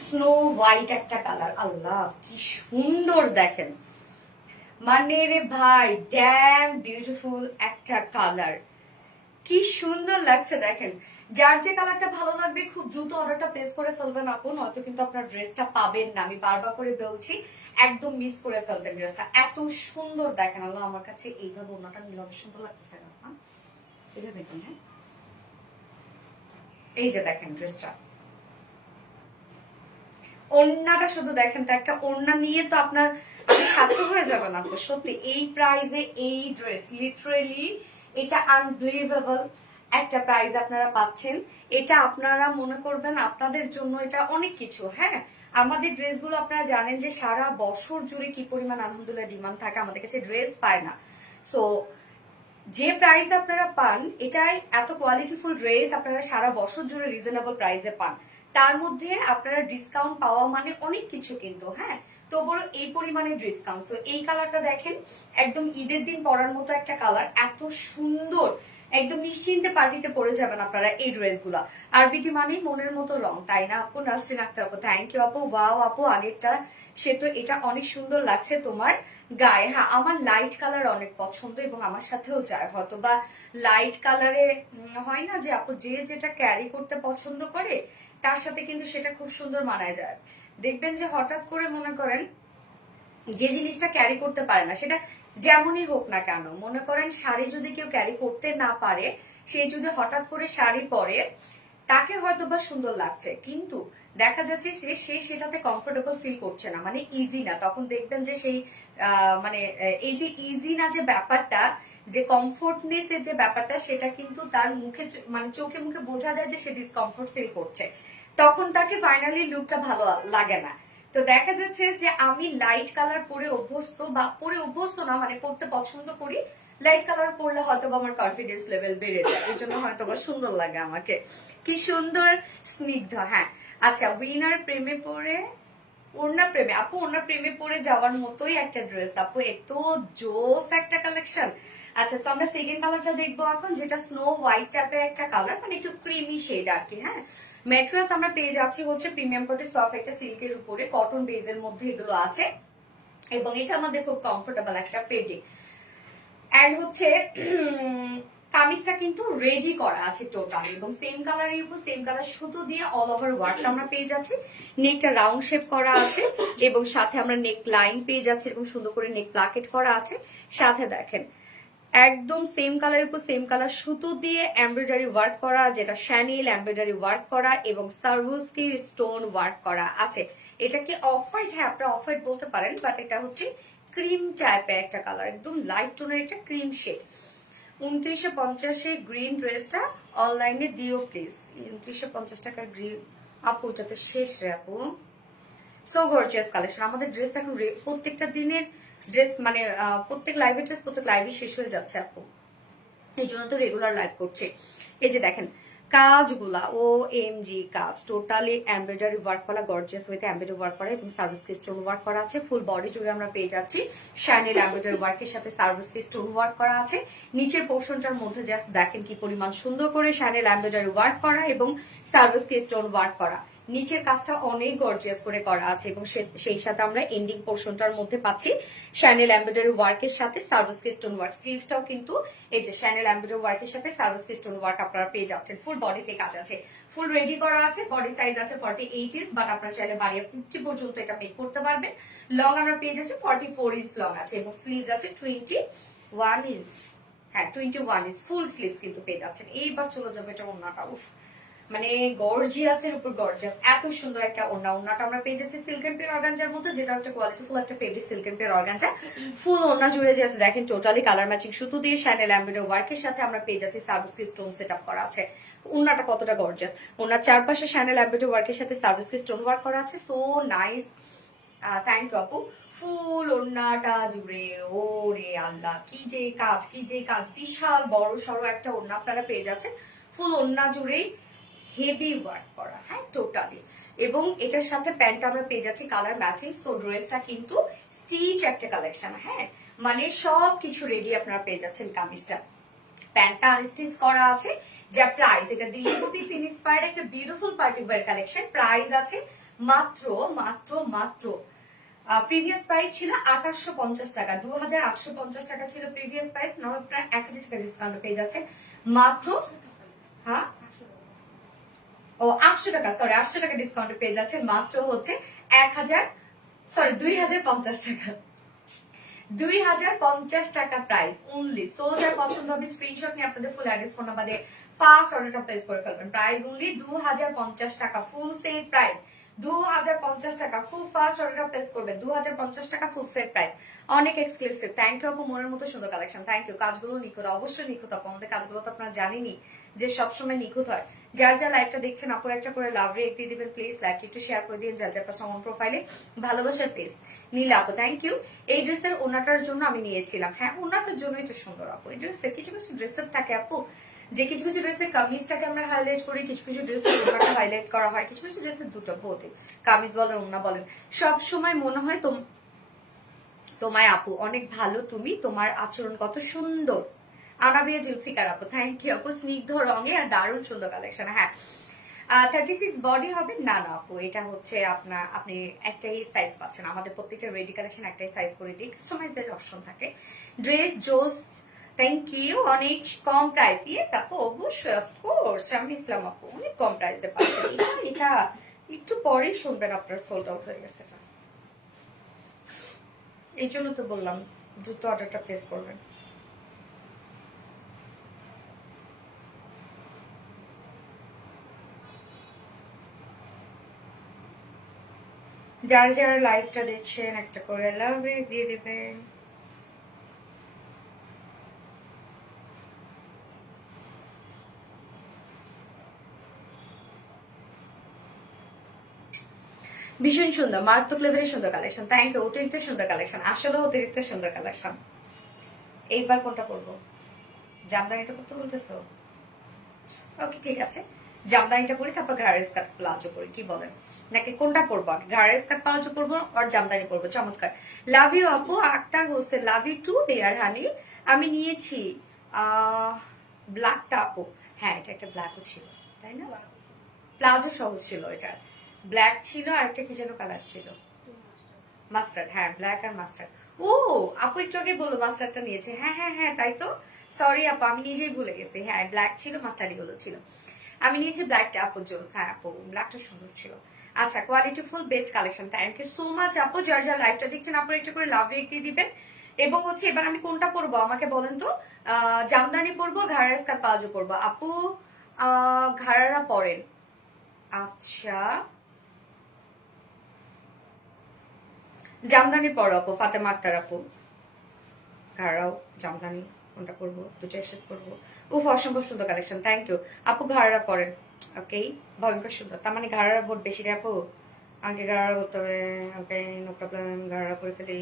স্নো হোয়াইট একটা কালার, আল্লাহ কি সুন্দর দেখেন, মানে রে ভাই ড্যাম বিউটিফুল একটা কালার, কি সুন্দর লাগছে দেখেন। যার যে কালারটা ভালো লাগবে খুব দ্রুত অর্ডারটা প্লেস করে ফেলবেন আপু, নয়তো কিন্তু আপনার ড্রেসটা পাবেন না, আমি বারবার করে বলছি, একদম মিস করে ফেলবেন ড্রেসটা, এত সুন্দর দেখেন। আল্লাহ আমার কাছে এইভাবে ওনাটা নিলে অনেক সুন্দর লাগতেছে না, এটা দেখুন। হ্যাঁ এই যে দেখেন ড্রেসটা, ওড়নাটা শুধু দেখেন তো, একটা ওড়না নিয়ে তো আপনার সার্থক হয়ে যাবে না আপু, সত্যি এই প্রাইজে এই ড্রেস লিটারেলি এটা আনবিলিভেবল একটা প্রাইজ আপনারা পাচ্ছেন। এটা আপনারা মনে করবেন আপনাদের জন্য এটা অনেক কিছু। হ্যাঁ আমাদের ড্রেসগুলো আপনারা জানেন যে সারা বছর জুড়ে কি পরিমাণ আলহামদুলিল্লাহ ডিমান্ড থাকে, আমাদের কাছে ড্রেস পায় না। সো যে প্রাইস আপনারা পান, এটাই এত কোয়ালিটিফুল ড্রেস আপনারা সারা বছর জুড়ে রিজনেবল প্রাইসে পান, তার মধ্যে আপনারা ডিসকাউন্ট পাওয়া মানে অনেক কিছু কিন্তু। হ্যাঁ তো বড় এই পরিমাণে ডিসকাউন্ট। তো এই কালারটা দেখেন, একদম ঈদের দিন পরার মতো একটা কালার, এত সুন্দর, একদম নিশ্চিন্তে পার্টিতে পরে যাবেন আপনারা এই ড্রেসগুলো। আর বিটি মানেই মনের মতো রং, তাই না আপু? নাসরিন আক্তার আপু, থ্যাংক ইউ আপু। ওয়াও আপু আগেরটা সে তো, এটা অনেক সুন্দর লাগছে তোমার গায়ে। হ্যাঁ আমার লাইট কালার অনেক পছন্দ এবং আমার সাথেও যায়, হয়তো বা লাইট কালারে হয় না যে আপু যে যেটা ক্যারি করতে পছন্দ করে তার সাথে কিন্তু সেটা খুব সুন্দর মানায় যায়। দেখবেন যে হঠাৎ করে মনে করেন যে জিনিসটা ক্যারি করতে পারে না, সেটা যেমনই হোক না কেন, মনে করেন শাড়ি যদি কেউ ক্যারি করতে না পারে, সে যদি হঠাৎ করে শাড়ি পরে তাকে হয়তো বা সুন্দর লাগছে, কিন্তু দেখা যাচ্ছে সে সেটাতে কমফোর্টেবল ফিল করছে না, মানে ইজি না, তখন দেখবেন যে সেই মানে এই যে ইজি না যে ব্যাপারটা, যে কমফোর্টনেস এর যে ব্যাপারটা, সেটা কিন্তু তার মুখে মানে চোখে মুখে বোঝা যায় যে সে ডিসকমফোর্ট ফিল করছে, তখন তাকে ফাইনালি লুকটা ভালো লাগে না। তো দেখা যাচ্ছে যে আমি লাইট কালার পরে অভ্যস্ত, বা পরে অভ্যস্ত না মানে পড়তে পছন্দ করি, লাইট কালার পরলে হয়তো আমার কনফিডেন্স লেভেল বেড়ে যায়, এই জন্য হয়তো সুন্দর লাগে আমাকে। কি সুন্দর স্নিগ্ধ। হ্যাঁ আচ্ছা, উইনার প্রেমে পড়ে, ওড়না প্রেমে আপু, ওড়না প্রেমে পড়ে যাওয়ার মতোই একটা ড্রেস আপু, এত জোস একটা কালেকশন। আচ্ছা তো আমরা সেকেন্ড কালারটা দেখবো এখন, যেটা স্নো হোয়াইট টাইপের একটা কালার, মানে একটু ক্রিমি শেড আর কি। হ্যাঁ ম্যাট্রেস আমরা পেয়ে যাচ্ছি হচ্ছে প্রিমিয়াম কোটের সফট একটা সিল্কের উপরে, কটন বেজের মধ্যে এগুলো আছে, এবং এটা আমাদের খুব কমফোর্টেবল একটা ফেব্রিক। এন্ড হচ্ছে কামিজটা কিন্তু রেডি করা আছে টোটাল, এবং সেম কালারের উপর সেম কালার সুতো দিয়ে অল ওভার ওয়ার্কটা আমরা পেয়ে যাচ্ছি, নেকটা রাউন্ড শেপ করা আছে, এবং সাথে আমরা নেক লাইন পেয়ে যাচ্ছি, এবং সুন্দর করে নেক প্লাকেট করা আছে। সাথে দেখেন একদম সেম কালারের উপর সেম কালার সুতো দিয়ে এমব্রয়ডারি ওয়ার্ক করা, যেটা শ্যানেল এমব্রয়ডারি ওয়ার্ক করা এবং সার্ভুস্কি স্টোন ওয়ার্ক করা আছে। এটা কি অফ হোয়াইট? হ্যাঁ আপনারা অফ হোয়াইট বলতে পারেন, বাট এটা হচ্ছে ক্রিম টাইপের একটা কালার, একদম লাইট টোনের একটা ক্রিম শেড। 2950 গ্রিন ড্রেসটা অনলাইনে দিও প্লিজ। 2950 টাকার গ্রিন আপু, এটা তো শেষ রে আপু। সো গর্জিয়াস কালেকশন, আমাদের ড্রেস এখন প্রত্যেকটা দিনের ড্রেস মানে প্রত্যেক লাইভের ড্রেস প্রত্যেক লাইভে শেষ হয়ে যাচ্ছে আপু, এই জন্য তো রেগুলার লাইভ করছে। এই যে দেখেন কাজগুলা, ও এম জি কাজ, টোটালি এমব্রয়ডারি ওয়ার্ক করা, গর্জিয়াস ওয়েতে এমব্রয়ডারি ওয়ার্ক করা এবং সার্ভিস স্টোন ওয়ার্ক করা আছে। ফুল বডি জুড়ে আমরা পেয়ে যাচ্ছি শ্যানেল এমব্রয়ডারি ওয়ার্কের সাথে সার্ভিস স্টোন ওয়ার্ক করা আছে। নিচের পোর্শনটার মধ্যে জাস্ট দেখেন কি পরিমাণ সুন্দর করে শ্যানেল এমব্রয়ডারি ওয়ার্ক করা এবং সার্ভিস স্টোন ওয়ার্ক করা, নিচের কাজটা অনেক গর্জিয়াস করে করা আছে, এবং সেই সাথে আমরা এন্ডিং পোর্শনটার মধ্যে পাচ্ছি শ্যানেল এমব্রয়ডারি ওয়ার্কের সাথে সার্ভিস স্টোন ওয়ার্ক। স্লিভসটাও কিন্তু এই যে শ্যানেল এমব্রয়ডারি ওয়ার্কের সাথে সার্ভিস স্টোন ওয়ার্ক আপনারা পেয়ে যাচ্ছেন। ফুল বডিতে কাজ আছে, ফুল রেডি করা আছে, বডি সাইজ আছে 48 ইঞ্চ, বাট আপনারা চাইলে বাড়িয়ে 50 পর্যন্ত এটা মেক করতে পারবেন। লং আমরা পেয়ে যাচ্ছি 44 ইঞ্চ লং আছে, এবং স্লিভস আছে 21 ইঞ্চ। হ্যাঁ 21 ইঞ্চ ফুল স্লিভস কিন্তু পেয়ে যাচ্ছেন। এইবার চলে যাবে এটা ওড়নাটা, উফ মানে গর্জিয়াসের উপর গর্জিয়াস, এত সুন্দর একটা ওড়না। ওড়নাটা আমরা পেয়ে যাচ্ছি সিল্ক এন্ড পেয়ার অর্গানজার মধ্যে, যেটা একটা কোয়ালিটিফুল একটা fabric silk and pure organza. Full ওড়না জুড়ে জাস্ট দেখেন টোটালি কালার ম্যাচিং সুতো দিয়ে শ্যানেল এমব্রয়ডারি ওয়ার্কের সাথে আমরা পেয়ে যাচ্ছি সার্ভিস স্টোন সেটআপ করা আছে। ওড়নাটা কতটা গর্জিয়াস, ওড়নার চারপাশে শ্যানেল এমব্রয়ডারি ওয়ার্কের সাথে সার্ভিস স্টোন ওয়ার্ক করা আছে, সো নাইস। থ্যাংক ইউ আপু। ফুল ওড়নাটা জুড়ে ওরে আল্লাহ কি যে কাজ, কি যে কাজ, বিশাল বড় সড়ো একটা ওড়না আপনারা পেয়ে যাচ্ছেন, ফুল ওড়না জুড়েই হেভি ওয়ার্ক করা। হ্যাঁ টোটালি, এবং এটার সাথে প্যান্ট আমরা পেয়ে যাচ্ছি কালার ম্যাচিং। সো ড্রেসটা কিন্তু স্টিচ একটা কালেকশন। হ্যাঁ মানে সবকিছু রেডি আপনারা পেয়ে যাচ্ছেন। কামিজটা প্যান্টটা আনস্টিচ করা আছে, যা প্রাইস, এটা দিল্লি বুটিক ইন্সপায়ার্ড একটা beautiful party wear collection. Price আছে মাত্র মাত্র মাত্র প্রিভিয়াস প্রাইস ছিল 2850 টাকা, 2850 টাকা ছিল প্রিভিয়াস প্রাইস, না প্রায় 1000 টাকা ডিসকাউন্ট পেয়ে যাচ্ছে মাত্র। হ্যাঁ, 800 টাকা, সরি 800 টাকা ডিসকাউন্ট পেয়ে যাচ্ছে মাত্র হচ্ছে 2050 টাকা, 2050 টাকা প্রাইস অনলি। সো যার পছন্দ হবে স্ক্রিনশট নিয়ে আপনাদের ফুল অ্যাড্রেস ফোন নাম্বার দিয়ে ফার্স্ট অর্ডারটা প্লেস করে ফেলবেন। প্রাইস অনলি 2050 টাকা, ফুল সেট প্রাইস 2050 টাকা, খুব ফার্স্ট অর্ডারটা প্লেস করবেন 2050 টাকা ফুল সেট প্রাইস, অনেক এক্সক্লুসিভ। থ্যাংক ইউ আপু, মনের মতো সুন্দর কালেকশন, থ্যাংক ইউ। কাজগুলো নিখুঁত, অবশ্যই নিখুঁত আপু, আমাদের কাজগুলো তো আপনারা জানেনই যে সবসময় নিখুঁত হয়। যার যা লাইভটা দেখছেন আপুর একটা করে লাভ রেট দিয়ে দিবেন প্লিজ, লাইভটা একটু শেয়ার করে দিন যার যার পার্সোনাল প্রোফাইলে, ভালোবাসার পেজ নীলা আপু, থ্যাংক ইউ। এই ড্রেসের ওনাটার জন্য আমি নিয়েছিলাম, হ্যাঁ ওনাটার জন্যই তো সুন্দর আপু। এই ড্রেসের কিছু কিছু ড্রেসের থাকে আপু যে কিছু কিছু ড্রেসের কামিজটাকে আমরা হাইলাইট করি, কিছু কিছু ড্রেসের ওনাটা হাইলাইট করা হয়, কিছু কিছু ড্রেসের দুটো বোধ, কামিজ বলেন ওনা বলেন, সব সময় মনে হয় তোমায় আপু অনেক ভালো, তুমি তোমার আচরণ কত সুন্দর। আনাবিয়া জুলফিকার আপু, থ্যাংক ইউ আপু, স্নিগ্ধ রঙে আর দারুণ সুন্দর কালেকশন। হ্যাঁ 36 বডি হবে না, না আপু এটা হচ্ছে আপনি একটাই সাইজ পাচ্ছেন, আমাদের প্রত্যেকটা রেডি কালেকশন একটাই সাইজ করে দিই, কাস্টমাইজের অপশন থাকে। ড্রেস জোস, থ্যাংক ইউ, অনেক কম প্রাইস। ইয়েস আপু অবশ্যই, অফকোর্স আমি ইসলাম আপু অনেক কম প্রাইসে পাচ্ছেন। এটা একটু পরেই শুনবেন আপনার সোল্ড আউট হয়ে গেছে, এই জন্য তো বললাম দ্রুত অর্ডারটা প্লেস করবেন। যারা যারা লাইভটা দেখছেন একটা করে লাভ রেট দিয়ে দিবেন। ভীষণ সুন্দর, মারাত্মক লেভেলের সুন্দর কালেকশন, থ্যাংক ইউ। অতিরিক্ত সুন্দর কালেকশন, আসলে অতিরিক্ত সুন্দর কালেকশন। এইবার কোনটা করবো, জামদানিটা করতে বলতেছো? ওকে ঠিক আছে, জামদানিটা পরি তারপর ঘাড়ের স্কার্ট প্লাজো পরি, কি বলেন? নাকি কোনটা পরবো, ঘাড়ের স্কার্ট প্লাজো পরবো আর জামদানি পরবো? চমৎকার, লাভ ইউ আপু। Akhtar Hossain, love you too dear honey. আমি নিয়েছি ব্ল্যাকটা আপু, হ্যাঁ এটা একটা ব্ল্যাকও ছিল তাই না, প্লাজো সহ ছিল, এটা ব্ল্যাক ছিল আর একটা কি যেন কালার ছিল, মাস্টার্ড, হ্যাঁ ব্ল্যাক আর মাস্টার্ড। ও আপু একটু আগে বললো মাস্টার্ডটা নিয়েছে, হ্যাঁ হ্যাঁ হ্যাঁ তাই তো, সরি আপু আমি নিজেই ভুলে গেছি, হ্যাঁ ব্ল্যাক ছিল মাস্টার্ডি গুলো ছিল, আমি নিয়েছি ব্ল্যাকটা আপু, জোস, হ্যাঁ আপু ব্ল্যাকটা সুন্দর ছিল। আচ্ছা quality full best collection, thank you so much আপু। যারা যারা লাইভটা দেখছেন আপু একটু করে লাভ রেট দিয়ে দিবেন। এবং হচ্ছে এবার আমি কোনটা পরবো আমাকে বলেন তো, জামদানি পরবো ঘাড়া স্কার্ট প্লাজো পরবো? আপু ঘাড়ারা পরেন, আচ্ছা জামদানি পরো আপু, ফাতেমা আক্তার আপু ঘাড়াও জামদানি, কোনটা পরবো, দুটো একসাথে পরবো? উফ অসম্ভব সুন্দর কালেকশন, থ্যাংক ইউ আপু। ঘাড়া পরেন, ওকে ভয়ঙ্কর সুন্দর, তার মানে ঘাড়া ভোট বেশি রে আপু, আগে ঘাড়া বলতে হবে, ওকে নো প্রবলেম, ঘাড়া পরে ফেলি।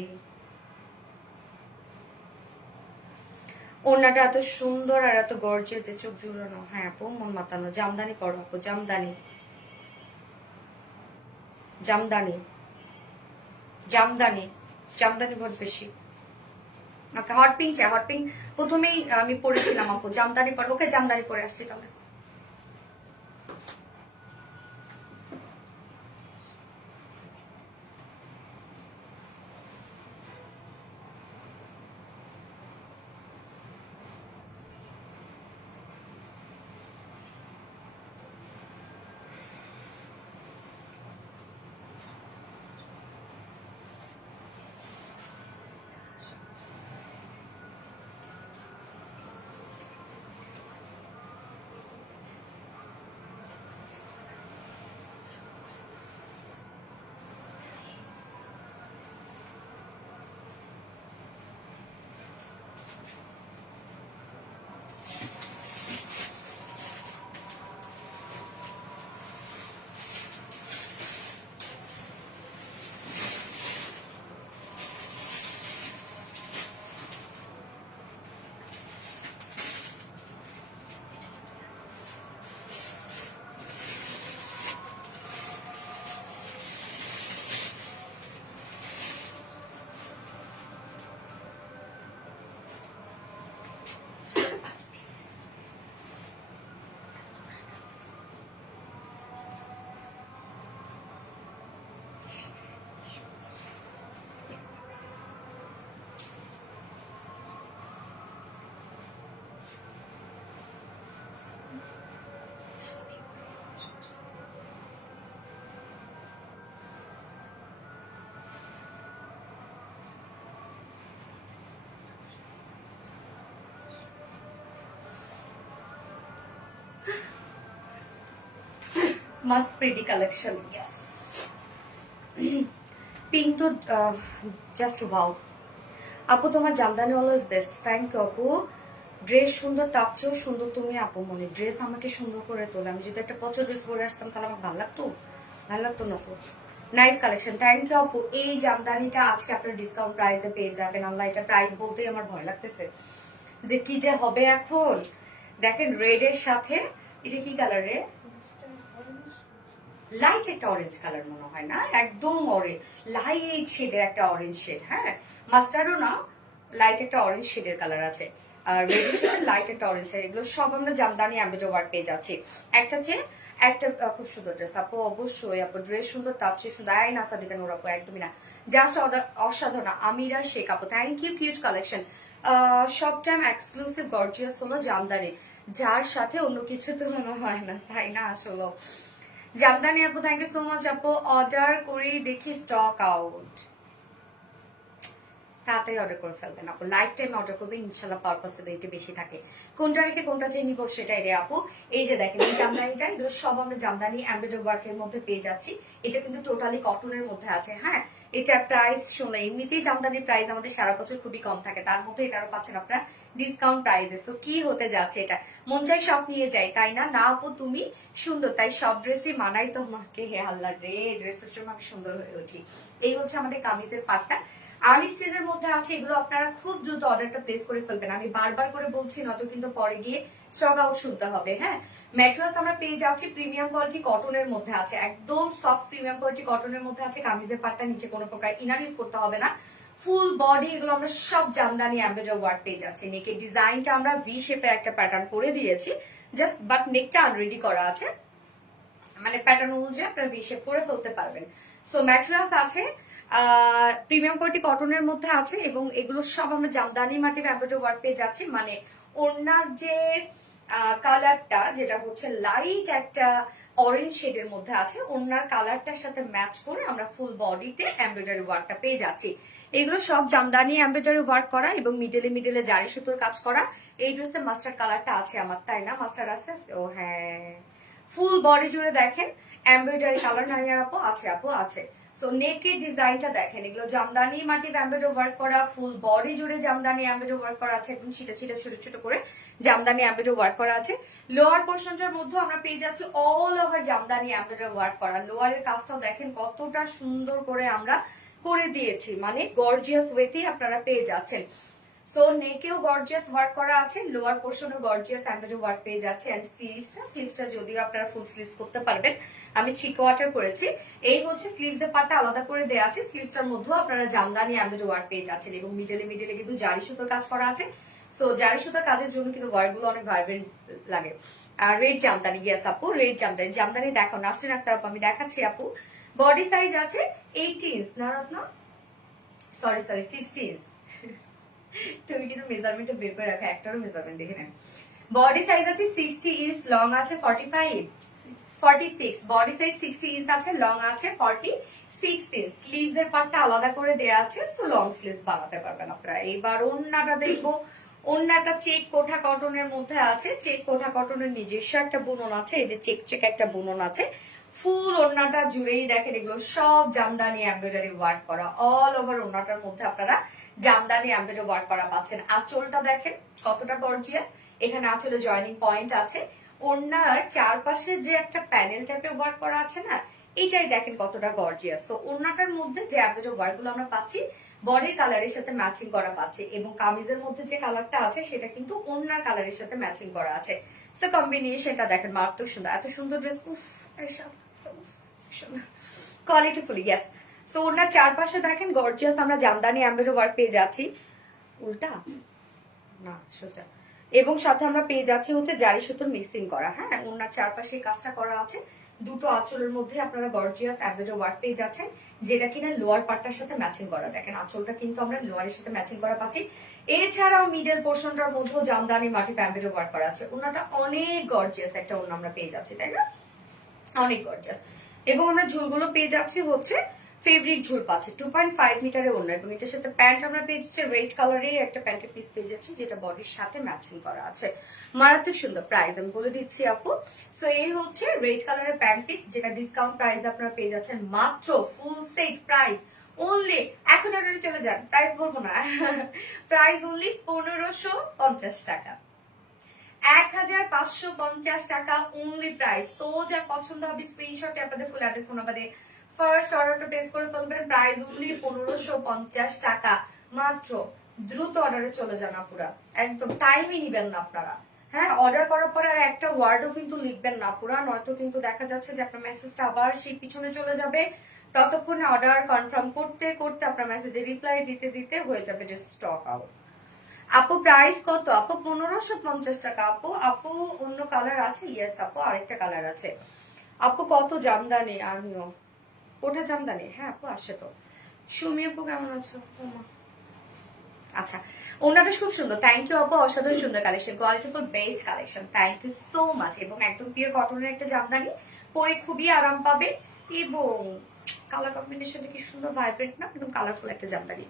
ওনাটা এত সুন্দর আর এত গর্জিয়াস যে চোখ জুড়ানো, হ্যাঁ আপু মন মাতানো। জামদানি পরো আপু, জামদানি জামদানি জামদানি জামদানি ভোট বেশি। ওকে হট পিঙ্ক চাই, হট পিঙ্ক প্রথমেই আমি পরেছিলাম আপু, জামদানি পরে, ওকে জামদানি পরে আসছি তাহলে। Must pretty collection, yes. Pink তো জাস্ট ওয়াও। আপু তোমার jamdani always best, thank you আপু। ড্রেস সুন্দর, তার চেয়েও সুন্দর তুমি আপু মনে। ড্রেস আমাকে সুন্দর করে তোলে। আমি যদি একটা পচা ড্রেস পরে আসতাম তাহলে আমার ভালো লাগতো? ভালো লাগতো না তো। নাইস কালেকশন, থ্যাংক ইউ আপু। এই জামদানিটা আজকে আপনার ডিসকাউন্ট প্রাইসে পেয়ে যাবেন। আল্লাহ, এটা প্রাইস বলতেই আমার ভয় লাগতেছে যে কি যে হবে এখন। দেখেন রেড এর সাথে, এটা কি কালার রে? লাইট একটা অরেঞ্জ কালার মনে হয় না, একদম অরেঞ্জ, লাইট শেডের একটা অরেঞ্জ শেড। হ্যাঁ, মাস্টার্ডও না, লাইট একটা অরেঞ্জ শেডের কালার আছে। আর রেড শেড, লাইট একটা অরেঞ্জ শেড, এগুলো সব আমরা জামদানি অ্যাম্বেডো ওয়ার্ক পেয়ে যাচ্ছি। একটা একটা খুব সুন্দর ড্রেস আপু, অবশ্যই আপু ড্রেস সুন্দর, তার চেয়ে সুন্দর। আই না সাদিকা নোর আপু, একদমই না, জাস্ট অসাধারণ। আমিরা শেখ আপু, থ্যাংক ইউ, কিউট কালেকশন। সব টাইম এক্সক্লুসিভ গর্জিয়াস হলো জামদানি, যার সাথে অন্য কিছু তুলনা হয় না, তাই না? আসলে জামদানি আপু, থ্যাংক ইউ সো মাচ আপু। অর্ডার করেই দেখি স্টক আউট, তাড়াতাড়ি অর্ডার করে ফেলবেন আপু, লাইফ টাইম অর্ডার করবেন, ইনশাল্লাহ পাওয়ার পসিবিলিটি বেশি থাকে। কোনটা রেখে কোনটা যে নিবো সেটাই রে আপু। এই যে দেখেন এই জামদানিটা, এগুলো সব আমরা জামদানি এমব্রয়ডারি ওয়ার্কের মধ্যে পেয়ে যাচ্ছি। এটা কিন্তু টোটালি কটনের মধ্যে আছে। হ্যাঁ, এটা প্রাইস শুনলে এমনিতেই জামদানির প্রাইস আমাদের সারা বছর খুবই কম থাকে, তার মধ্যে এটারও পাচ্ছেন আপনারা ডিসকাউন্ট প্রাইসে। তো কি হতে যাচ্ছে এটা, মন চাই সব নিয়ে যাই, তাই না? না আপু তুমি সুন্দর, তাই সব ড্রেসই মানাই তোমাকে। হে আল্লাহ রে, ড্রেসের জন্য আমি সুন্দর হয়ে উঠি। এই হচ্ছে আমাদের কামিজের পার্টটা। আর্লি স্টেজের মধ্যে আছে, এগুলো আপনারা খুব দ্রুত অর্ডারটা প্লেস করে ফেলবেন। আমি বারবার করে বলছি, নয়তো কিন্তু পরে গিয়ে স্টক আউট শুনতে হবে। হ্যাঁ, ম্যাট্রেস আমরা পেয়ে যাচ্ছি প্রিমিয়াম কোয়ালিটি কটনের মধ্যে আছে, একদম সফট প্রিমিয়াম কোয়ালিটি কটনের মধ্যে আছে। কামিজের পাটটা নিচে কোনো প্রকার ইনার ইউজ করতে হবে না, ফুল বডি এগুলো আমরা সব জামদানি এমব্রয়ডারি ওয়ার্ক পেয়ে যাচ্ছি। নেকের ডিজাইনটা আমরা ভি শেপের একটা প্যাটার্ন করে দিয়েছি, জাস্ট বাট নেকটা আনরেডি করা আছে, মানে প্যাটার্ন অনুযায়ী আপনারা ভি শেপ করে ফেলতে পারবেন। সো ম্যাট্রেস আছে প্রিমিয়াম কোয়ালিটি কটনের মধ্যে আছে, এবং এগুলো সব আমরা জামদানি মাটি এমব্রয়ডারি ওয়ার্ক পেয়ে যাচ্ছি। মানে ওনার যে কালারটা, যেটা হচ্ছে লাইট একটা অরেঞ্জ শেডের মধ্যে আছে, ওনার কালারটার সাথে ম্যাচ করে আমরা ফুল বডিতে এমব্রয়ডারি ওয়ার্কটা পেয়ে যাচ্ছি। এগুলো সব জামদানি এমব্রয়ডারি ওয়ার্ক করা এবং মিডলে মিডলে জারি সুতোর কাজ করা। এই ড্রেসের মাস্টার কালারটা আছে আমার, তাই না? মাস্টার আছে, ও হ্যাঁ, ফুল বডি জুড়ে দেখেন এমব্রয়ডারি কালার নাই আপু? আছে আপু, আছে। সো নেকের ডিজাইনটা দেখেন, এগুলো জামদানি মাটি এমব্রয়ডারি ওয়ার্ক করা, ফুল বডি জুড়ে জামদানি এমব্রয়ডারি ওয়ার্ক করা আছে, একদম ছিটা ছিটা ছোট ছোট করে জামদানি এমব্রয়ডারি ওয়ার্ক করা আছে। লোয়ার পোর্শনটার মধ্যে আমরা পেয়ে যাচ্ছি all over Jamdani embroidery work করা। লোয়ারের কাজটাও দেখেন কতটা সুন্দর করে আমরা করে দিয়েছি, মানে গর্জিয়াস ওয়েতেই আপনারা পেয়ে যাচ্ছেন। সো নেকেও গর্জিয়াস ওয়ার্ক করা আছে, লোয়ার পোর্শনেও গর্জিয়াস এমব্রয়ডারি ওয়ার্ক পেয়ে যাচ্ছে। এন্ড স্লিভসটা যদিও আপনারা ফুল স্লিভস করতে পারবেন, আমি চিক ওয়াটার করেছি। এই হচ্ছে স্লিভস এর পার্টটা আলাদা করে দেওয়া আছে, স্লিভসটার মধ্যেও আপনারা জামদানি এমব্রয়ডারি ওয়ার্ক পেয়ে যাচ্ছেন, এবং মিডলে মিডলে কিন্তু জারি সুতোর কাজ করা আছে। সো জারি সুতোর কাজের জন্য কিন্তু ওয়ার্ক গুলো অনেক ভাইব্রেন্ট লাগে। আর রেড জামদানি, ইয়েস আপু রেড জামদানি। জামদানি দেখো নাসরিন আক্তার আপু, আমি দেখাচ্ছি আপু। বডি সাইজ আছে 18 ইঞ্চ, না রত্ন, সরি 60 ইঞ্চ। তুমি কিন্তু মেজারমেন্টটা বের করে রাখো, একটারও মেজারমেন্ট দেখে নেন। বডি সাইজ আছে 60 ইঞ্চ, লং আছে 46। বডি সাইজ 60 ইঞ্চ আছে, লং আছে 46 ইঞ্চ। স্লিভস এর পার্টটা আলাদা করে দেয়া আছে, সো লং স্লিভস বানাতে পারবেন আপনারা। এবার ওন্নাটা দেখবো, ওন্নাটা চেক কোঠা কটনের মধ্যে আছে। চেক কোঠা কটনের নিজস্ব একটা বুনন আছে, এই যে চেক চেক একটা বুনন আছে। ফুল ওন্নাটা জুড়েই দেখেন এগুলো সব জামদানি এমব্রয়ডারি ওয়ার্ক করা, অল ওভার ওন্নাটার মধ্যে আপনারা জামদানি এমব্রয়ডারি ওয়ার্ক করা পাচ্ছেন। আঁচলটা দেখেন কতটা গর্জিয়াস, এখানে আঁচলে জয়েনিং পয়েন্ট আছে। ওন্নার চারপাশে যে একটা প্যানেল টাইপের ওয়ার্ক করা আছে না, এটাই দেখেন কতটা গর্জিয়াস। তো ওন্নাটার মধ্যে যে এমব্রয়ডারি ওয়ার্ক গুলো আমরা পাচ্ছি, বডির কালারের সাথে ম্যাচিং করা পাচ্ছি, এবং কামিজের মধ্যে যে কালারটা আছে সেটা কিন্তু ওন্নার কালারের সাথে ম্যাচিং করা আছে। সো কম্বিনেশনটা দেখেন মারাত্মক সুন্দর, এত সুন্দর ড্রেস, উফ সুন্দর, কোয়ালিটিফুল, ইয়েস। সো ওনার চারপাশে দেখেন গর্জিয়াস আমরা জামদানি এমব্রয়ডারি ওয়ার্ক পেয়ে যাচ্ছি, উল্টা না সোজা, এবং সাথে আমরা পেয়ে যাচ্ছি হচ্ছে জারি সুতোর মিক্সিং করা। হ্যাঁ, ওনার চারপাশে এই কাজটা করা আছে। দুটো আঁচলের মধ্যে আপনারা গর্জিয়াস এমব্রয়ডারি ওয়ার্ক পেয়ে যাচ্ছেন, যেটা কিনা লোয়ার পার্টটার সাথে ম্যাচিং করা। দেখেন আঁচলটা কিন্তু আমরা লোয়ারের সাথে ম্যাচিং করা পাচ্ছি। এছাড়াও মিডল পোর্শনটার মধ্যেও জামদানি মাটি এমব্রয়ডারি ওয়ার্ক করা আছে। ওনাটা অনেক গর্জিয়াস একটা ওনা আমরা পেয়ে যাচ্ছি, তাই না? অনেক গর্জিয়াস। এবং আমরা ঝুলগুলো পেয়ে যাচ্ছি হচ্ছে ফেব্রিক ঝুল পাচ্ছে 2.5 মিটারের ওড়না এবং এটার সাথে প্যান্ট আমরা পেয়ে যাচ্ছি রেড কালারে একটা প্যান্টের পিস পেয়ে যাচ্ছি যেটা বডির সাথে ম্যাচিং করা আছে মারাত্মক সুন্দর প্রাইস আমি বলে দিচ্ছি আপু সো এই হচ্ছে রেড কালারের প্যান্ট পিস যেটা ডিসকাউন্ট প্রাইস আপনারা পেয়ে যাচ্ছেন মাত্র ফুল সেট প্রাইস অনলি এখন অর্ডারে চলে যান প্রাইস বলবো না প্রাইস অনলি 1550 টাকা 1550 টাকা অনলি প্রাইস সো যা পছন্দ হবে স্ক্রিনশটে আপনাদের ফুল অ্যাড্রেস ফোন নাম্বার দিয়ে ফার্স্ট অর্ডারটা প্লেস করে ফেলবেন প্রাইস অনলি 1550 টাকা মাত্র দ্রুত অর্ডারে চলে যান আপুরা একদম টাইমই নিবেন না আপনারা হ্যাঁ অর্ডার করার পরে আর একটা ওয়ার্ডও কিন্তু লিখবেন না পুরা নয়তো কিন্তু দেখা যাচ্ছে যে আপনার মেসেজটা আবার সেই পিছনে চলে যাবে ততক্ষণে অর্ডার কনফার্ম করতে করতে আপনার মেসেজে রিপ্লাই দিতে দিতে হয়ে যাবে যে স্টক আউট আপু প্রাইস কত আপু 1550 টাকা আপু আপু অন্য কালার আছে ইয়েস আপু আরেকটা কালার আছে আপু কত জামদানি আমিও ওটা জামদানি হ্যাঁ আপু আসে তো সুমি আপু কেমন আছো আচ্ছা ওনাটা খুব সুন্দর থ্যাংক ইউ আপু অসাধারণ সুন্দর collection quality full best collection thank you so much এবং একদম পিওর কটনের একটা জামদানি পরে খুবই আরাম পাবে এবং কালার কম্বিনেশনটা কি সুন্দর ভাইব্রেন্ট না একদম কালারফুল একটা জামদানি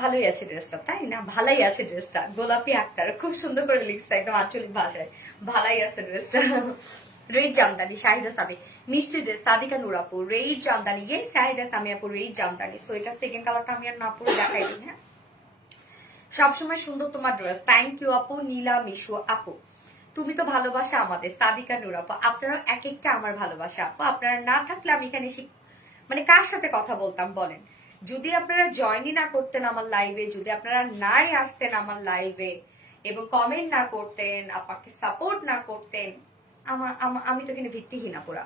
ভালোই আছে ড্রেসটা তাই না ভালোই আছে ড্রেসটা গোলাপি আক্তার খুব সুন্দর করে লিখছে একদম আঞ্চলিক ভাষায় ভালোই আছে ড্রেসটা রেড জামদানি শাহিদা সামি মিষ্টি ড্রেস সাদিকা নুরাপুর রেড জামদানি ইয়ে শাহিদা সামি আপু রেড জামদানি সো এটা সেকেন্ড কালারটা আমি আর না পুরো দেখাই দিই হ্যাঁ সবসময় সুন্দর তোমার ড্রেস থ্যাংক ইউ আপু নীলা মিশু আপু তুমি তো ভালোবাসা আমাদের সাদিকা নুর আপু আপনারা এক একটা আমার ভালোবাসা আপু আপনারা না থাকলে আমি এখানে মানে কার সাথে কথা বলতাম বলেন যদি আপনারা জয়েনই না করতেন আমার লাইভে যদি আপনারা নাই আসতেন আমার লাইভে এবং কমেন্ট না করতেন আপনাকে সাপোর্ট না করতেন আমি তো এখানে ভিত্তিহীনা পুরা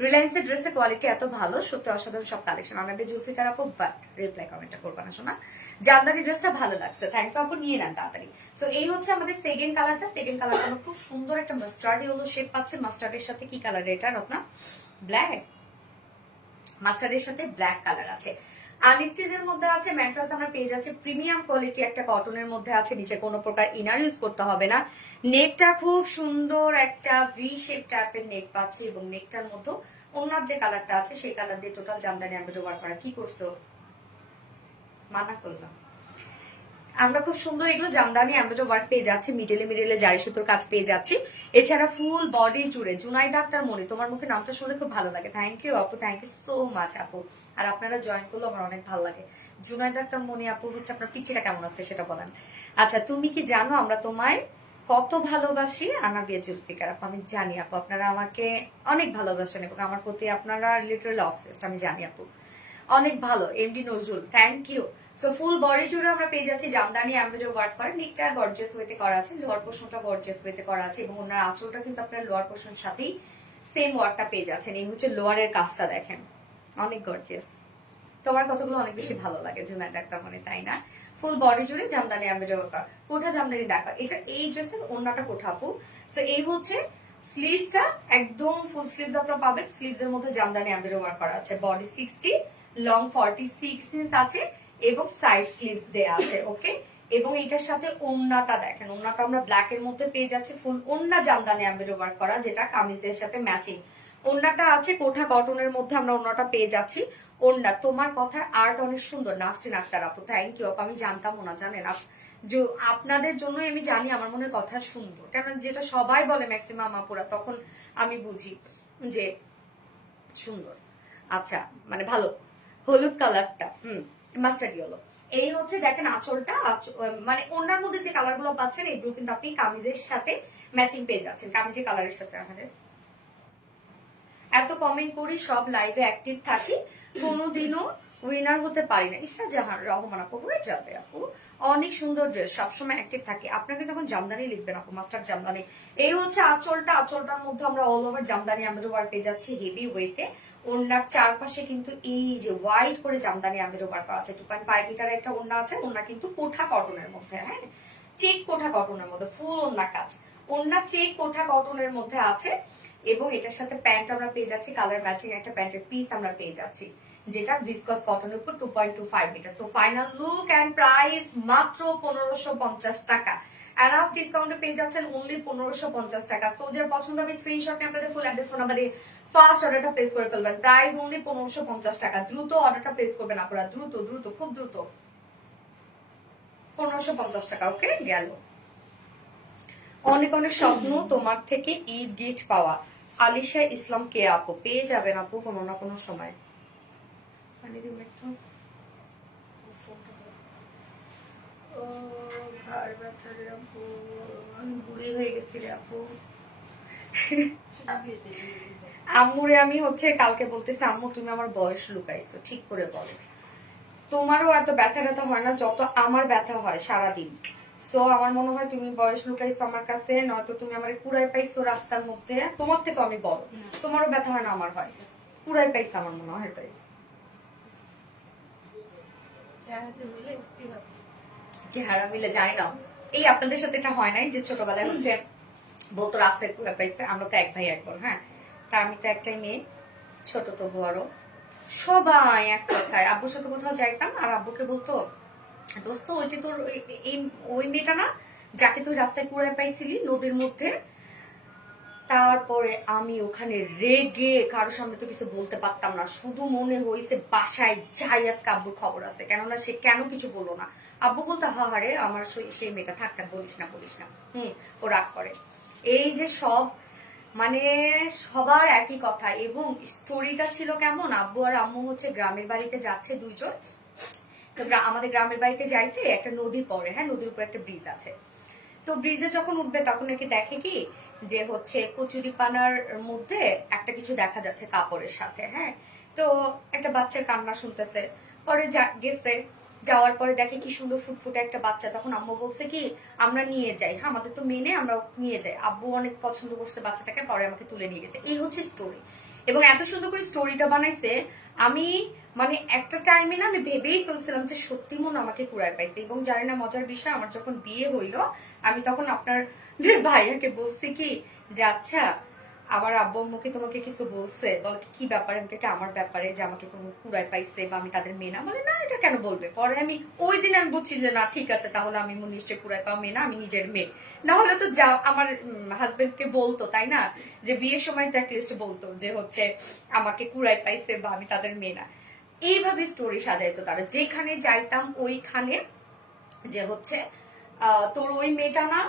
রিলায়েন্সের ড্রেসের কোয়ালিটি এত ভালো সত্যি অসাধারণ সব কালেকশন আমাদের জুলফিকার আপু বাট রিপ্লাই কমেন্টটা করবা না শোনা জামদানি ড্রেসটা ভালো লাগছে থ্যাংক ইউ আপু নিয়ে নেন তাড়াতাড়ি সো এই হচ্ছে আমাদের সেকেন্ড কালারটা খুব সুন্দর একটা মাস্টার্ড ইয়েলো শেপ পাচ্ছে মাস্টার্ডের সাথে কি কালার এটা রত্না ব্ল্যাক মাস্টার্ডের সাথে ব্ল্যাক কালার আছে আনস্টিচের মধ্যে আছে ম্যাট্রেস আমরা পেয়ে যাচ্ছে প্রিমিয়াম কোয়ালিটি একটা কটনের মধ্যে আছে নিচে কোনো প্রকার ইনার ইউজ করতে হবে না নেকটা খুব সুন্দর একটা ভি শেপ টাইপের নেক পাচ্ছে এবং নেকটার মধ্যে ওনার যে কালারটা আছে সেই কালার দিয়ে টোটাল জামদানি এমব্রয়ডারি ওয়ার্ক করা কি করছো মানা করলাম আমরা খুব সুন্দর এগুলো জামদানি এমব্রয়ডারি ওয়ার্ক পেয়ে যাচ্ছি মিডলে জারি সুতোর কাজ পেয়ে যাচ্ছি এছাড়া ফুল বডি জুড়ে জুনাইদা আক্তার মনি তোমার মুখে নামটা শুনলে খুব ভালো লাগে থ্যাংক ইউ আপু থ্যাংক ইউ সো মাচ আপু আর আপনারা জয়েন করলে আমার অনেক ভালো লাগে জুনাইদা আক্তার মনি আপু হচ্ছে আপনার পিছিটা কেমন আছে সেটা বলেন আচ্ছা তুমি কি জানো আমরা তোমায় কত ভালোবাসি আনাবিয়া জুলফিকার আপু আমি জানি আপু আপনারা আমাকে অনেক ভালোবাসেন এবং আমার প্রতি আপনারা লিটারালি অবসেসড আমি জানি আপু অনেক ভালো MD Nazrul thank you so full body জুড়ে আমরা পেয়ে যাচ্ছি জামদানি এমব্রয়ডারি ওয়ার্ক করা নেকটা গর্জিয়াস ওয়েতে করা আছে লোয়ার পোর্শনটা গর্জিয়াস ওয়েতে করা আছে এবং ওনার আঁচলটা কিন্তু আপনার লোয়ার পোর্শনের সাথেই সেম ওয়ার্কটা পেয়ে যাচ্ছেন এই হচ্ছে লোয়ারের কাজটা দেখেন অনেক গর্জিয়াস তোমার কথাগুলো অনেক বেশি ভালো লাগে জুনাইদ একটা মানে তাই না ফুল বডি জুড়ে জামদানি এমব্রয়ডারি ওয়ার্ক করা কোঠা জামদানি দেখা এটা এই ড্রেসের ওন্নাটা কোঠা আপু সো এই হচ্ছে স্লিভসটা একদম ফুল স্লিভস আপনারা পাবেন স্লিভস এর মধ্যে জামদানি এমব্রয়ডারি ওয়ার্ক করা আছে বডি 60 লং 46 ইঞ্চ আছে এবং সাইড স্লিভস দেয়া আছে ওকে এবং এটার সাথে ওন্নাটা দেখেন ওন্নাটা আমরা ব্ল্যাক এর মধ্যে পেয়ে যাচ্ছি ফুল ওন্না জামদানি এমব্রয়ডারি ওয়ার্ক করা যেটা কামিজের সাথে ম্যাচিং ওন্নাটা আছে কোঠা কটনের মধ্যে আমরা ওন্নাটা পেয়ে যাচ্ছি ওন্না তোমার কথার আর্ট অনেক সুন্দর নাস্টিন আক্তার আপু থ্যাংক ইউ আপু আমি জানতাম না জানেন যে আপনাদের জন্যই আমি জানি আমার মনে কথা সুন্দর কেন যেটা সবাই বলে ম্যাক্সিমাম আপুরা তখন আমি বুঝি যে সুন্দর আচ্ছা মানে ভালো হলুদ কালারটা মাস্টার্ড ইয়েলো এই হচ্ছে দেখেন আঁচলটা মানে ওনার মধ্যে যে কালার গুলো পাচ্ছেন এগুলো কিন্তু আপনি কামিজের সাথে ম্যাচিং পেয়ে যাচ্ছেন কামিজের কালারের সাথে আমাদের এত কমেন্ট করি সব লাইভে অ্যাক্টিভ থাকি কোনোদিনও উইনার হতে পারি না ইসা জাহান রহমান আপু হয়ে যাবে আপু অনেক সুন্দর ড্রেস সবসময় অ্যাক্টিভ থাকে আপনাকে তখন জামদানি লিখবেন আপু মাস্টার জামদানি এই হচ্ছে আঁচলটার মধ্যে আমরা all over Jamdani embroidery work পেয়ে যাচ্ছি হেভি ওয়েতে ওনার চারপাশে কিন্তু এই যে হোয়াইট করে জামদানি এমব্রয়ডারি ওয়ার্ক করা আছে 2.5 মিটার একটা ওন্না আছে ওন্না কিন্তু কোঠা কটনের মধ্যে হ্যাঁ চেক কোঠা কটনের মধ্যে ফুল ওন্না কাজ ওন্না চেক কোঠা কটনের মধ্যে আছে এবং এটার সাথে প্যান্ট আমরা পেয়ে যাচ্ছি কালার ম্যাচিং একটা প্যান্টের পিস আমরা পেয়ে যাচ্ছি যেটা ভিসকস কটনের উপর 2.25 meter so final look and price মাত্র 1550 টাকা এনাফ ডিসকাউন্টে পেয়ে যাচ্ছেন অনলি 1550 টাকা সো যে পছন্দ হবে স্ক্রিনশট নিয়ে আপনাদের ফুল অ্যাড্রেস ফোন নাম্বার দিয়ে ফার্স্ট অর্ডারটা প্লেস করে ফেলবেন। প্রাইস অনলি 1550 টাকা। দ্রুত অর্ডারটা প্লেস করবেন আপনারা, দ্রুত দ্রুত, খুব দ্রুত। 1550 টাকা। ওকে, গেল। অনেক অনেক স্বপ্ন তোমার থেকে ঈদ গিফট পাওয়া। আলিশা ইসলাম কে আপু, পেয়ে যাবেন আপু কোনো না কোনো সময়। পানি দিন একটু। ও ঘাড় ব্যথা রে আপু, আমি বুড়ি হয়ে গেছি রে আপু। আম্মুরে আমি হচ্ছে কালকে বলতেছি, আম্মু তুমি আমার বয়স লুকাইছো, ঠিক করে বলো। তোমারও এত ব্যথা ব্যথা হয় না যত আমার ব্যথা হয় সারাদিন। সো আমার মনে হয় তুমি বয়স লুকাইছো আমার কাছে, নয়তো তুমি আমার কুড়াই পাইছো রাস্তার মধ্যে। তোমার থেকে আমি বড়, তোমারও ব্যথা হয় না আমার হয়, কুড়াই পাইছো আমার মনে হয়। তাই চেহারা মিলে জানি না। এই আপনাদের সাথে এটা হয় নাই যে ছোটবেলায় হচ্ছে বলতো রাস্তায় কুড়াই পাইছে? আমরা তো এক ভাই এক বোন, হ্যাঁ, তা আমি তো একটাই মেয়ে, ছোট তবু আরো। সবাই এক কথায় আব্বুর সাথে কোথাও যাইতাম আর আব্বুকে বলতো, দোস্ত ওই যে তোর ওই মেয়েটা না যাকে তুই রাস্তায় কুড়াই পাইছিলি নদীর মধ্যে। তারপরে আমি ওখানে রেগে কারোর সামনে তো কিছু বলতে পারতাম না, শুধু মনে হয়েছে বাসায় যাই আজকে আব্বুর খবর আছে, কেননা সে কেন কিছু বললো না। আব্বু বলতে হাহারে আমার সেই মেয়েটা, থাক থাক বলিস না বলিস না, ও রাগ করে। এই যে সব মানে সবার একই কথা। এবং স্টোরিটা ছিল কেমন, আব্বু আর আম্মু হচ্ছে গ্রামের বাড়িতে যাচ্ছে দুইজন। তো আমাদের গ্রামের বাড়িতে যাইতে একটা নদী পড়ে, হ্যাঁ, নদীর উপর একটা ব্রিজ আছে। তো ব্রিজে যখন উঠবে তখন নাকি দেখে কি যে হচ্ছে কচুরিপানার মধ্যে একটা কিছু দেখা যাচ্ছে কাপড়ের সাথে, হ্যাঁ। তো একটা বাচ্চার কান্না শুনতেছে। পরে গেছে, যাওয়ার পরে দেখে কি সুন্দর ফুটফুটে একটা বাচ্চা। তখন আম্মু বলছে কি আমরা নিয়ে যাই, হ্যাঁ আমাদের তো মেনে আমরা নিয়ে যাই। আব্বু অনেক পছন্দ করছে বাচ্চাটাকে, পরে আমাকে তুলে নিয়ে গেছে। এই হচ্ছে স্টোরি। এবং এত সুন্দর করে স্টোরিটা বানাইছে, আমি মানে একটা টাইমে না আমি ভেবেই ফেলছিলাম যে সত্যি মন আমাকে কুড়ায় পাইছে। এবং জানি না মজার বিষয়, আমার যখন বিয়ে হইলো আমি তখন আপনার ভাইয়াকে বলছি কি যে আচ্ছা আমার আব্বু আম্মুকে তোমাকে কিছু বলছে? বল কি ব্যাপারে? আমি আমার ব্যাপারে যে আমাকে কোনো কুড়ায় পাইছে বা আমি তাদের মেয়ে না। মানে না, এটা কেন বলবে? পরে আমি ওই দিন আমি বুঝছি যে না ঠিক আছে, তাহলে আমি নিশ্চয়ই কুড়ায় পাওয়া মেয়ে না, আমি নিজের মেয়ে। না হলে তো যা আমার হাজবেন্ডকে বলতো, তাই না, যে বিয়ের সময় তো অ্যাটলিস্ট বলতো যে হচ্ছে আমাকে কুড়ায় পাইছে বা আমি তাদের মেয়ে না। এইভাবে স্টোরি সাজাইতো তারা, যেখানে যাইতাম ওইখানে যে হচ্ছে তোর ওই মেয়েটা না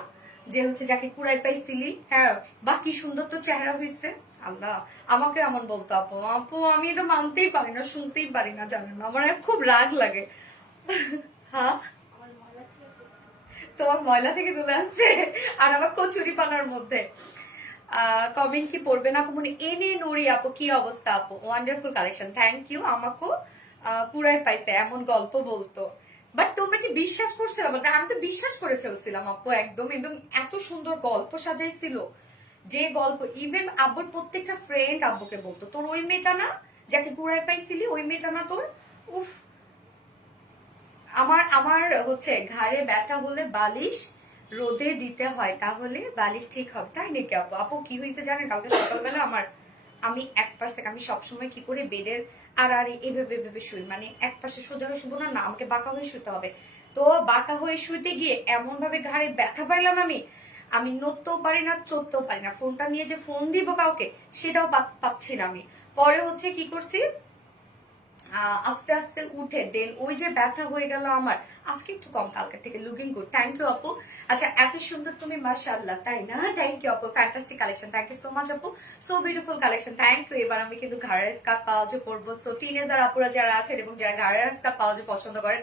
যে হচ্ছে যাকে কুড়াই পাইছিলি, হ্যাঁ বা কি সুন্দর তো চেহারা হয়েছে। আল্লাহ, আমাকে এমন বলতো আপু। আপু আমি এটা মানতেই পারি না, শুনতেই পারি না, জানেন না আমার খুব রাগ লাগে। হ্যাঁ, তোমার ময়লা থেকে তুলে আসছে আর আমার কচুরি পানার মধ্যে। কমেন্ট কি পড়বে না আপু? মানে এনে নড়ি আপু, কি অবস্থা আপু? Wonderful collection, thank you. আমাকেও কুড়াই পাইছে এমন গল্প বলতো। বাট তোমরা কি বিশ্বাস করছিলাম? আমি তো বিশ্বাস করে ফেলছিলাম আপু একদম। এবং এত সুন্দর গল্প সাজাইছিল, যে গল্প ইভেন আব্বুর প্রত্যেকটা ফ্রেন্ড আব্বুকে বলতো তোর ওই মেয়েটা না যাকে কুড়াই পাইছিলি, ওই মেয়েটা না তোর। উফ, আমার আমার হচ্ছে ঘাড়ে ব্যথা হলে বালিশ রোদে দিতে হয়, তাহলে বালিশ ঠিক হবে। তাই নাকি আপু? আপু কি হয়েছে জানেন, কালকে সকালবেলা আমি এক পাশ থেকে, আমি সবসময় কি করে বেডের আর এভাবে এভাবে শুই, মানে এক পাশে সোজা হয়ে শুবো না, না আমাকে বাঁকা হয়ে শুতে হবে। তো বাঁকা হয়ে শুইতে গিয়ে এমন ভাবে ঘাড়ে ব্যথা পাইলাম আমি, আমি নড়তেও পারি না, চড়তেও পারি না। ফোনটা নিয়ে যে ফোন দিব কাউকে সেটাও পাচ্ছি না আমি। পরে হচ্ছে কি করছি, আস্তে আস্তে উঠে দেন ওই যে ব্যথা হয়ে গেল আমার। আজকে একটু কম, কালকে থেকে লুকিং গুড। থ্যাংক ইউ আপু। আচ্ছা এত সুন্দর তুমি, মাশাআল্লাহ, তাই না? থ্যাংক ইউ আপু, fantastic collection, thank you so much আপু, so beautiful collection, thank you. এবার আমি কিন্তু ঘাড়ের স্কার্ফ পাওয়াজে পরবো। সো টিনেজার আপুরা যারা আছেন এবং যারা ঘাড়ের স্কার্ফ পাওয়াজে পছন্দ করেন,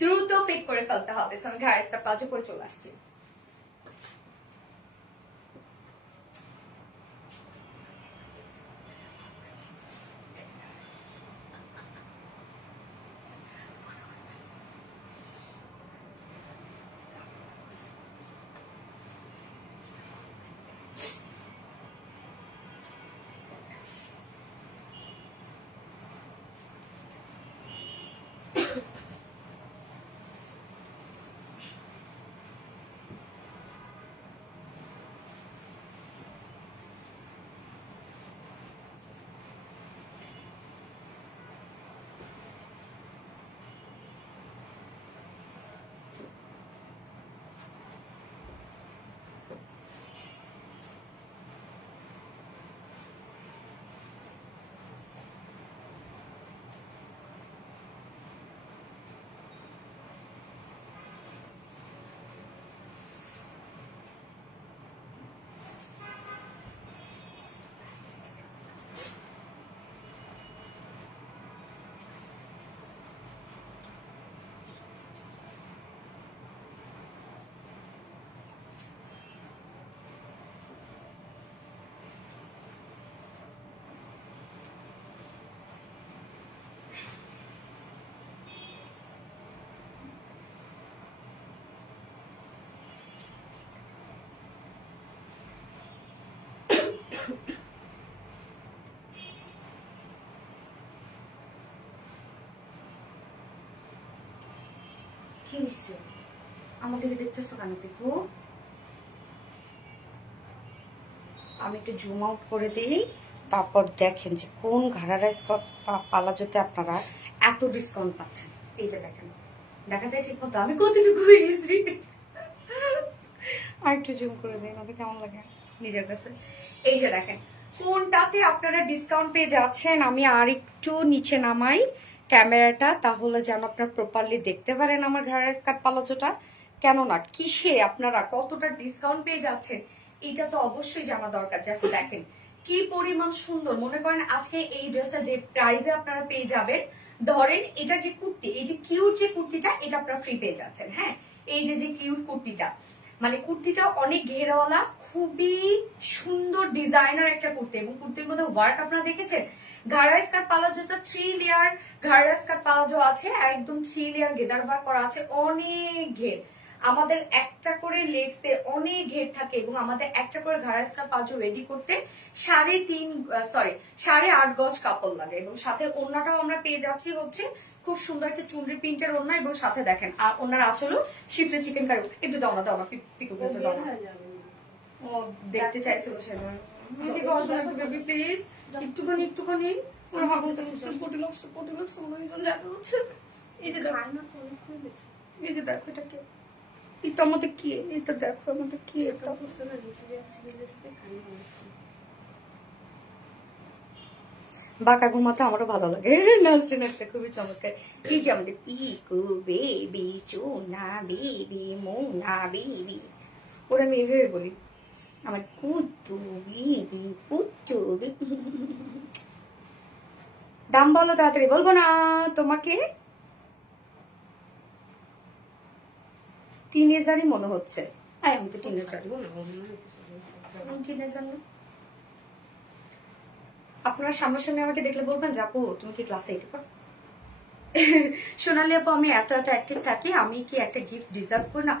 দ্রুত পিক করে ফেলতে হবে। সো আমি ঘাড়ের স্কার্ফ পাওয়াজে পরে চলে আসছি। কি হয়েছে? আমাদেরকে দেখতেছো কেন পিকু? আমি একটু জুম আউট করে দিই, তারপর দেখেন যে কোন ঘাড়ারা পালাজোতে আপনারা এত ডিসকাউন্ট পাচ্ছেন। এই যে দেখেন, দেখা যায় ঠিক মতো আমি কতটুকু হয়ে গেছি। আর একটু জুম করে দিই, আমাদের কেমন লাগে নিজের কাছে। এই যে দেখেন কোনটাতে আপনারা ডিসকাউন্ট পেয়ে যাচ্ছেন। আমি আর একটু নিচে নামাই ক্যামেরাটা, তাহলে যেন আপনারা প্রপারলি দেখতে পারেন আমার ঘাড়া স্কার্ট পালাজোটা। কেননা কিসে আপনারা কতটা ডিসকাউন্ট পেয়ে যাচ্ছেন এটা তো অবশ্যই জানা দরকার। জাস্ট দেখেন কি পরিমাণ সুন্দর। মনে করেন আজকে এই ড্রেসটা যে প্রাইসে আপনারা পেয়ে যাবেন, ধরেন এটা যে কুর্তি, এই যে কিউট যে কুর্তিটা, এটা আপনারা ফ্রি পেয়ে যাচ্ছেন। হ্যাঁ, এই যে যে কিউট কুর্তিটা, মানে কুর্তিটা অনেক ঘেরওয়ালা, খুবই সুন্দর ডিজাইনার একটা কুর্তি, এবং কুর্তির মধ্যে ওয়ার্ক আপনারা দেখেছেন। ঘাড়া স্কার্ট পালাজোটা 3 লেয়ার ঘাড়া স্কার্ট পালাজো আছে, একদম 3 লেয়ার গেদার ওয়ার্ক করা আছে, অনেক ঘের। আমাদের একটা করে লেগসে অনেক ঘের থাকে, এবং আমাদের একটা করে ঘাড়া স্কার্ট পালাজো রেডি করতে 8.5 গজ কাপড় লাগে, এবং সাথে ওড়নাটাও আমরা পেয়ে যাচ্ছি হচ্ছে খুব সুন্দর একটা চুনরি প্রিন্টের ওড়না, এবং সাথে দেখেন আর ওনার আঁচলও শিফটে চিকেন কারি। একটু দাও না পিকু একটু দাও না। ও দেখতে চাইছিল সেদিন। বেবি প্লিজ একটুখানি ওরা ভাবুন তো সাপোর্ট লক্স দেখা হচ্ছে। এই যে দেখো, এই যে দেখো এটা কি, এটা আমাদের কি, এটা দেখো আমাদের কি, এটা বাঁকা ঘুমাতে আমারও ভালো লাগে। নাচতে নাচতে খুবই চমৎকার। এই যে আমাদের পিকু বেবি, চুনা বেবি, মোনা বেবি, ওরা আমি এভাবে বলি, আমার পুট্টু বেবি, পুট্টু বেবি। দাম বলো তাড়াতাড়ি, বলবো না তোমাকে। টিনেজারই মনে হচ্ছে। আমি তো টিনেজার না। আপনারা সামনাসামনি আমাকে দেখলে বলবেন যে আপু তুমি কি ক্লাসে 8 পড়ো? সোনালি আপু, আমি এত অ্যাক্টিভ থাকি, আমি কি একটা গিফট ডিজার্ভ করি না?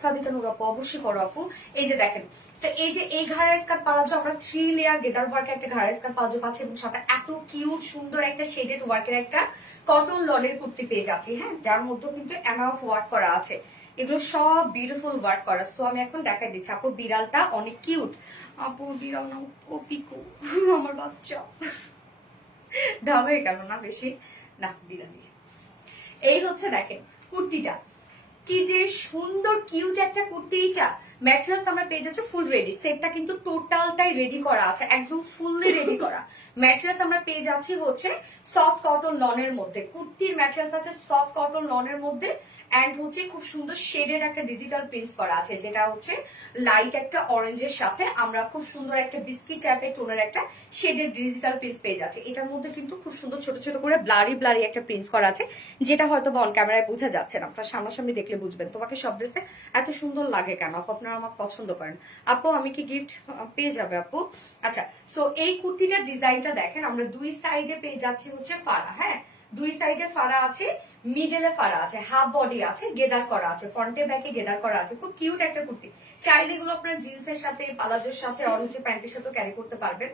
সাদিকা নূর আপু, অবশ্যই করো আপু। এই যে দেখেন, তো এই যে এই ঘাড়া স্কার্ট পালাজো আমরা 3 লেয়ার গেদার ওয়ার্কে একটা ঘাড়া স্কার্ট পালাজো পাচ্ছি, এবং সাথে এত কিউট সুন্দর একটা শেডেড ওয়ার্কের একটা কটন লনের কুর্তি পেয়ে যাচ্ছি। হ্যাঁ, যার মধ্যে কিন্তু এনাফ ওয়ার্ক করা আছে, এগুলো সব বিউটিফুল ওয়ার্ক করা। সো আমি এখন দেখাই দিচ্ছি। আপু বিড়ালটা অনেক কিউট। আপু বিড়াল না, ও পিকু আমার বাচ্চা। ঢাবে কেন না বেশি না, বিড়ালি। এই হচ্ছে দেখেন কুর্তিটা কি যে সুন্দর কিউট একটা কুর্তি। এটা ম্যাট্রেস আমরা পেয়ে যাচ্ছি ফুল রেডি, সেটটা কিন্তু টোটালটাই রেডি করা আছে, একদম ফুললি রেডি করা। ম্যাট্রেস আমরা পেয়ে যাচ্ছি হচ্ছে সফট কটন লনের মধ্যে, কুর্তির ম্যাট্রেস আছে সফট কটন লনের মধ্যে, এন্ড হচ্ছে খুব সুন্দর শেডের একটা ডিজিটাল প্রিন্টস করা আছে, যেটা হচ্ছে লাইট একটা অরেঞ্জের সাথে আমরা খুব সুন্দর একটা বিস্কিট টাইপের টোনের একটা শেডের ডিজিটাল প্রিন্টস পেয়ে যাচ্ছে। এটার মধ্যে কিন্তু খুব সুন্দর ছোট ছোট করে ব্লারি একটা প্রিন্টস করা আছে, যেটা হয়তো অন ক্যামেরায় বোঝা যাচ্ছে না, আপনার সামনাসামনি দেখলে বুঝবেন। তোমাকে সব ড্রেসে এত সুন্দর লাগে কেন আপু? আপনারা আমার পছন্দ করেন আপু, আমি কি গিফট পেয়ে যাবে আপু? আচ্ছা, সো এই কুর্তিটার ডিজাইনটা দেখেন, আমরা দুই সাইডে পেয়ে যাচ্ছি হচ্ছে ফাড়া। হ্যাঁ, দুই সাইডে ফাড়া আছে, মিডলে ফাড়া আছে, হাফ বডি আছে, গেদার করা আছে, ফ্রন্টে ব্যাকে গেদার করা আছে। খুব কিউট একটা কুর্তি। চাইলে এগুলো আপনার জিন্সের সাথে, পালাজোর সাথে, অরেঞ্জ প্যান্টের সাথে ক্যারি করতে পারবেন,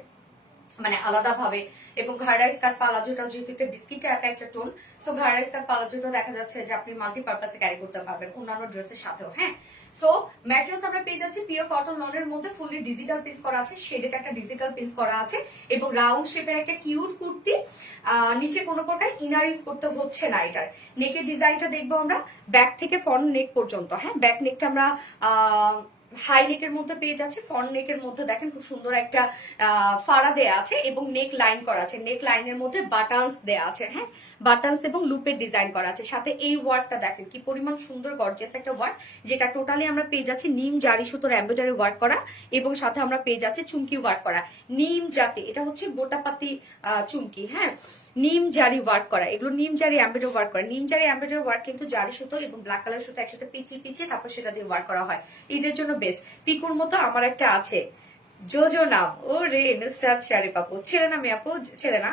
মানে আলাদা ভাবে। এবং ঘাড়া স্কার্ট পালাজোটা যেহেতু একটা বিস্কিট টাইপের একটা টোন, সো ঘাড়া স্কার্ট পালাজোটা দেখা যাচ্ছে যে আপনি মাল্টিপারপাসে ক্যারি করতে পারবেন অন্যান্য ড্রেসের সাথেও। হ্যাঁ, সো ম্যাট্রেস আমরা পেয়ে যাচ্ছি পিওর কটন লনের মধ্যে, ফুললি ডিজিটাল পিস করা আছে, শেডেড একটা ডিজিটাল পিস করা আছে, এবং রাউন্ড শেপের একটা কিউট কুর্তি। নিচে কোনো প্রকার ইনার ইউজ করতে হচ্ছে না। এটার নেকের ডিজাইনটা দেখবো আমরা ব্যাক থেকে ফ্রন্ট নেক পর্যন্ত। হ্যাঁ, ব্যাক নেকটা আমরা হাই নেকের মধ্যে পেয়ে যাচ্ছে, ফ্রন্ট নেকের মধ্যে দেখেন খুব সুন্দর একটা ফাড়া দেয়া আছে, এবং নেক লাইন করা আছে, নেক লাইনের মধ্যে বাটনস দেয়া আছে। হ্যাঁ, বাটনস এবং লুপের ডিজাইন করা আছে। সাথে এই ওয়ার্কটা দেখেন কি পরিমাণ সুন্দর গর্জিয়াস একটা ওয়ার্ক, যেটা টোটালি আমরা পেয়ে যাচ্ছি নিম জারি সুতোর এমব্রয়ডারি ওয়ার্ক করা, এবং সাথে আমরা পেয়ে যাচ্ছি চুমকি ওয়ার্ক করা নিম জাতি, এটা হচ্ছে গোটাপাতি চুমকি। হ্যাঁ, নিম জারি ওয়ার্ক করা, এগুলো নিম জারি এমব্রয়ডারি ওয়ার্ক করা। নিম জারি এমব্রয়ডারি ওয়ার্ক কিন্তু জারি সুতো এবং ব্ল্যাক কালার সুতো একসাথে পিছিয়ে তারপর সেটা দিয়ে ওয়ার্ক করা হয়, ঈদের জন্য বেস্ট। পিকুর মতো আমার একটা আছে জোজো নাম, ও রে নুসরাত শারিফ আপু, ছেলে না মেয়ে আপু? ছেলে না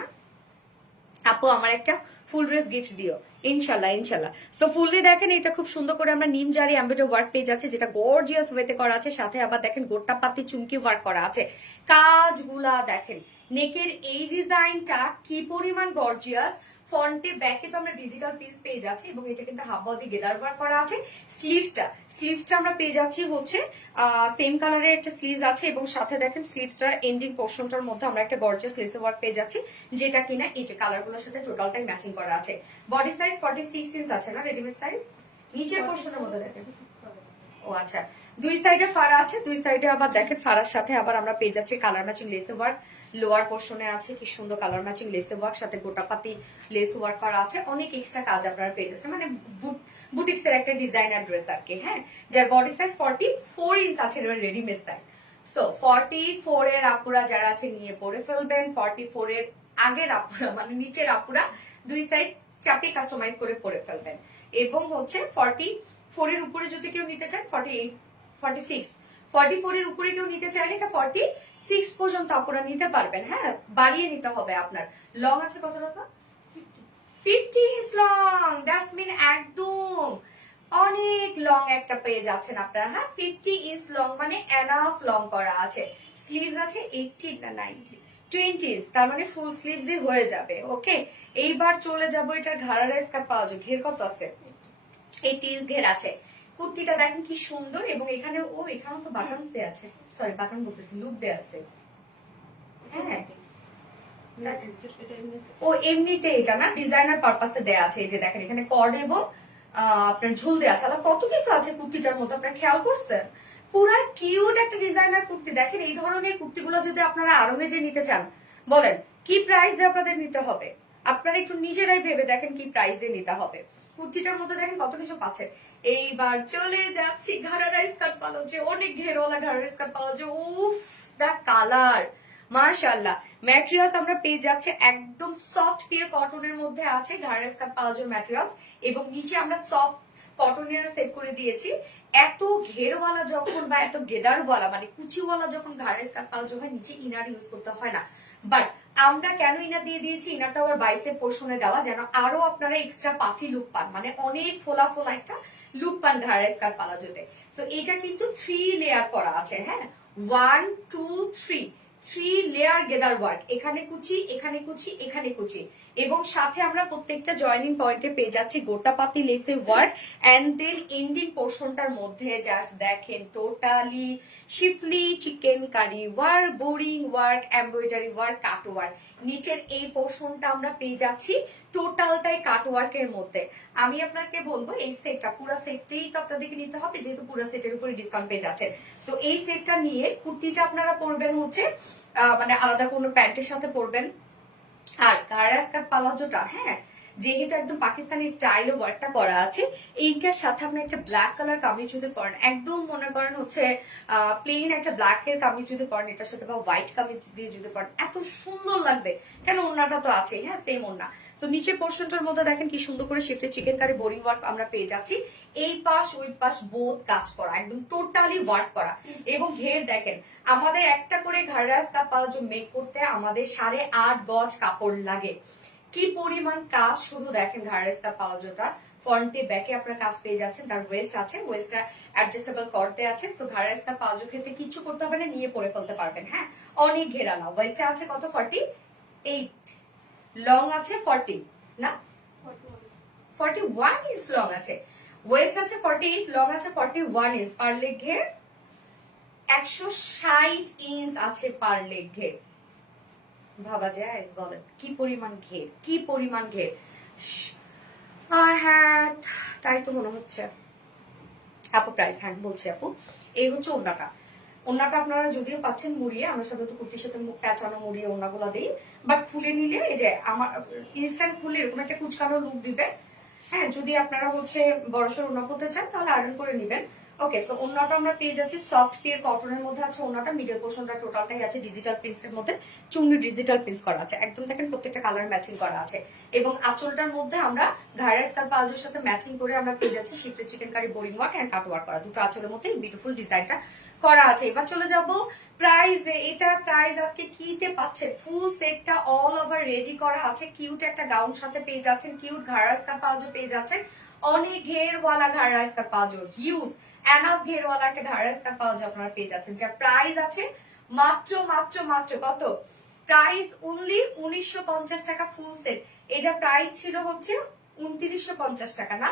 আপু, আমার একটা ফুল ড্রেস গিফট দিও ইনশাল্লাহ ইনশাল্লাহ। সো ফুললি দেখেন এটা খুব সুন্দর করে আমরা নিম জারি এমব্রয়ডারি ওয়ার্ক পেয়ে যাচ্ছে, যেটা গর্জিয়াস ওয়েতে করা আছে, সাথে আবার দেখেন গোটা পাতি চুমকি ওয়ার্ক করা আছে। কাজগুলা দেখেন, নেকের এই ডিজাইনটা কি পরিমাণ গর্জিয়াস, ফ্রন্টে ব্যাকে তো আমরা ডিজিটাল পিস পেয়ে যাচ্ছি এবং এটা কিন্তু হাফ বডি গেদার ওয়ার্ক করা আছে। স্লিভসটা আমরা পেয়ে যাচ্ছি হচ্ছে সেম কালারের একটা স্লিভস আছে এবং সাথে দেখেন স্লিভসটা এন্ডিং পোর্শনটার মধ্যে আমরা একটা গর্জিয়াস লেসের ওয়ার্ক পেয়ে যাচ্ছি, যেটা কিনা এই যে কালারগুলোর সাথে টোটালটাই ম্যাচিং করা আছে। বডি সাইজ 46 ইঞ্চ আছে না রেডিমেড সাইজ, নিচের পোর্শনের মধ্যে দেখেন। ও আচ্ছা, দুই সাইডে ফাড়া আছে, দুই সাইডে আবার দেখেন ফাড়ার সাথে আবার আমরা পেয়ে যাচ্ছি colour matching lace work. Lower পোর্শনে আছে কি সুন্দর কালার ম্যাচিং লেস ওয়ার্ক, সাথে গোটাপাতি লেস ওয়ার্ক করা আছে। অনেক এক্সট্রা কাজ আপনারা পেয়ে যাচ্ছেন, মানে বুটিক্স এর একটা ডিজাইনার ড্রেস আর কি। হ্যাঁ, যার বডি সাইজ 44 ইঞ্চ আছে রেডিমেড সাইজ। সো 44 এর আপুরা যারা আছে নিয়ে পরে ফেলবেন। 44 এর আগের আপুরা মানে নিচের আপুরা দুই সাইড চাপে কাস্টমাইজ করে পরে ফেলবেন। এবং হচ্ছে 44 এর উপরে যদি কেউ নিতে চান 48 46, 44 এর উপরে কেউ নিতে চাইলে এটা 46 পর্যন্ত আপনারা নিতে পারবেন। হ্যাঁ, বাড়িয়ে নিতে হবে আপনার। লং আছে কত টাকা? 50 ইজ লং, দ্যাটস মিন একদম অনেক লং একটা পেয়ে যাচ্ছেন আপনারা। হ্যাঁ, 50 ইজ লং মানে এনাফ লং করা আছে। স্লিভস আছে 18 না 19, 20, তার মানে ফুল স্লিভসই হয়ে যাবে। ওকে, এইবার চলে যাব এটার ঘাড়ার স্কার্ট পাওয়া যায়। ঘের কত আছে? 80 ইঞ্চ ঘের আছে। কুর্তিটা দেখেন কি সুন্দর এবং এখানে এখানেও তো বাটন দেয়া আছে, সরি বাটন বলতেছি, লুপ দেয়া আছে। হ্যাঁ, ও এমনিতে এটা না ডিজাইনার পারপাসে দেয়া আছে। এই যে দেখেন এখানে কর্ড এবং আপনার ঝুল দেয়া আছে। আলাদা কত কিছু আছে কুর্তিটার মধ্যে, আপনারা খেয়াল করছেন? পুরা কিউট একটা ডিজাইনার কুর্তি। দেখেন এই ধরনের কুর্তিগুলো যদি আপনারা আরো যে নিতে চান, বলেন কি প্রাইস দিয়ে আপনাদের নিতে হবে? আপনারা একটু নিজেরাই ভেবে দেখেন কি প্রাইস দিয়ে নিতে হবে। কুর্তিটার মধ্যে দেখেন কত কিছু পাচ্ছেন। এইবার চলে যাচ্ছি ঘাড়ারা স্কার্ট পালাজো, অনেক ঘেরওয়ালা ঘাড়ারা স্কার্ট পালাজো। উফ, দা কালার মাশাআল্লাহ। ম্যাটেরিয়ালস আমরা পেয়ে যাচ্ছে একদম সফট পিওর কটনের মধ্যে আছে ঘাড়ারা স্কার্ট পালাজোর ম্যাটেরিয়ালস, এবং নিচে আমরা সফট কটনের সেট করে দিয়েছি। এত ঘেরওয়ালা যখন বা এত গেদারওয়ালা মানে কুচিওয়ালা যখন ঘাড়ারা স্কার্ট পালাজো হয়, নিচে ইনার ইউজ করতে হয় না। বাট আমরা কেন ইনার দিয়ে দিয়েছি? ইনারটা আবার বাইসেপ পোর্শনে দেওয়া, যেন আরো আপনারা এক্সট্রা পাফি লুক পান, মানে অনেক ফোলা ফোলা একটা লুক পান ঘাড়ারা স্কার্ট পালাজোতে। তো এটা কিন্তু 3 লেয়ার করা আছে। হ্যাঁ, 1 2 3 লেয়ার গেদার ওয়ার্ক। এখানে কুচি, এখানে কুচি, এখানে কুচি, এবং সাথে আমরা প্রত্যেকটা জয়েনিং পয়েন্টে পেয়ে যাচ্ছি গোটাপাতি লেসে ওয়ার্ক। এন্ড দেন এন্ডিং পোর্শনটার মধ্যে জাস্ট দেখেন টোটালি শিফলি chikankari work, boring work, embroidery work, cut work. নিচের এই পোর্শনটা আমরা পেয়ে যাচ্ছি টোটালটাই কাট ওয়ার্কের মধ্যে। আমি আপনাকে বলবো এই সেটটা পুরো সেটটাই তো আপনাদেরকে নিতে হবে, যেহেতু পুরো সেটের উপরে ডিসকাউন্ট পেয়ে যাচ্ছেন। তো এই সেটটা নিয়ে কুর্তিটা আপনারা পরবেন হচ্ছে মানে আলাদা কোনো প্যান্টের সাথে পরবেন। আর ঘাড়ারা স্কার্ট পালাজোটা হ্যাঁ যেহেতু একদম পাকিস্তানি স্টাইলে ওয়ার্কটা করা আছে, এইটার সাথে আপনি একটা ব্ল্যাক কালার কামিজ যদি পরেন, একদম মনে করেন হচ্ছে প্লেন একটা ব্ল্যাক এর কামিজ যদি পরেন এটার সাথে, বা হোয়াইট কামিজ দিয়ে যদি পরেন, এত সুন্দর লাগবে। কেন ওড়নাটা তো আছেই, হ্যাঁ সেম ওড়না। তো নিচের পোর্শনটার মধ্যে দেখেন কি সুন্দর করে শিফটে চিকেন কারি বোরিং ওয়ার্ক আমরা পেয়ে যাচ্ছি। এই পাশ ওই পাশ বোথ কাজ করা, একদম টোটালি ওয়ার্ক করা। এবং ঘের দেখেন, আমাদের একটা করে ঘাড়ারা স্কার্ট পালাজো মেক করতে আমাদের 8.5 গজ কাপড় লাগে। কি পরিমাণ কাজ শুধু দেখেন ঘাড়ারা স্কার্ট পালাজোটা। ফ্রন্টে ব্যাকে আপনার কাজ পেয়ে যাচ্ছেন। তার ওয়েস্ট আছে, ওয়েস্টটা অ্যাডজাস্টেবল করতে আছে। সো ঘাড়ারা স্কার্ট পালাজো ক্ষেত্রে কিছু করতে হবে না, নিয়ে পরে ফেলতে পারবেন। হ্যাঁ, অনেক ঘেরা না। ওয়েস্টে আছে কত? 48, লং আছে 40 না 41 ইঞ্চ লং আছে। ওয়েস্ট আছে 48, লং আছে 41 ইঞ্চ। পার লেগ ঘের 160 ইঞ্চ আছে পার লেগ ঘের। ভাবা যায়? বলেন কি পরিমাণ ঘের, কি পরিমাণ ঘের। হ্যাঁ তাই তো মনে হচ্ছে। আপু প্রাইস হ্যাঁ বলছি আপু, এই হচ্ছে ওড়নাটা। ওড়নাটা আপনারা যদিও পাচ্ছেন মুড়িয়ে, আমরা সাধারণত কুর্তির সাথে মুখ প্যাঁচানো মুড়িয়ে ওড়নাগুলো দিই, বাট খুলে নিলে এই যে আমার ইনস্ট্যান্ট খুলে এরকম একটা কুচকানো লুক দিবে। হ্যাঁ, যদি আপনারা হচ্ছে বড়সড় ওড়না করতে চান তাহলে আয়রন করে নেবেন। ওকে, তো ওড়নাটা আমরা পেয়ে যাচ্ছি সফট পিওর কটনের মধ্যে আছে ওড়নাটা। মিডল পোর্শনটা টোটালটাই আছে ডিজিটাল প্রিন্টের মধ্যে, চুন্নি ডিজিটাল প্রিন্ট করা আছে। একদম দেখেন প্রত্যেকটা কালার ম্যাচিং করা আছে। এবং আঁচলটার মধ্যে আমরা ঘাড়ারা স্কার্ট পালাজোর সাথে ম্যাচিং করে আমরা পেয়ে যাচ্ছি শিফটে chikankari boring work and cut work করা। দুটো আঁচলের মধ্যে বিউটিফুল ডিজাইনটা করা আছে। এবার চলে যাব প্রাইস। এটা প্রাইস আজকে কিতে পাচ্ছেন, ফুল সেটটা অল ওভার রেডি করা আছে। কিউট একটা গাউন সাথে পেয়ে যাচ্ছেন, কিউট ঘাড়ারা স্কার্ট পালাজো পেয়ে যাচ্ছেন। অনেক ঘেরওয়ালা ঘাড়ারা স্কার্ট পালাজো, হিউজ এনাফ ঘেরওয়ালা একটা ঘাড়ারা স্কার্ট পালাজো আপনারা পেয়ে যাচ্ছেন, যার প্রাইস আছে মাত্র মাত্র মাত্র কত? প্রাইস অনলি 1950 টাকা ফুল সেট। এটা প্রাইস ছিল হচ্ছে 2950 টাকা, না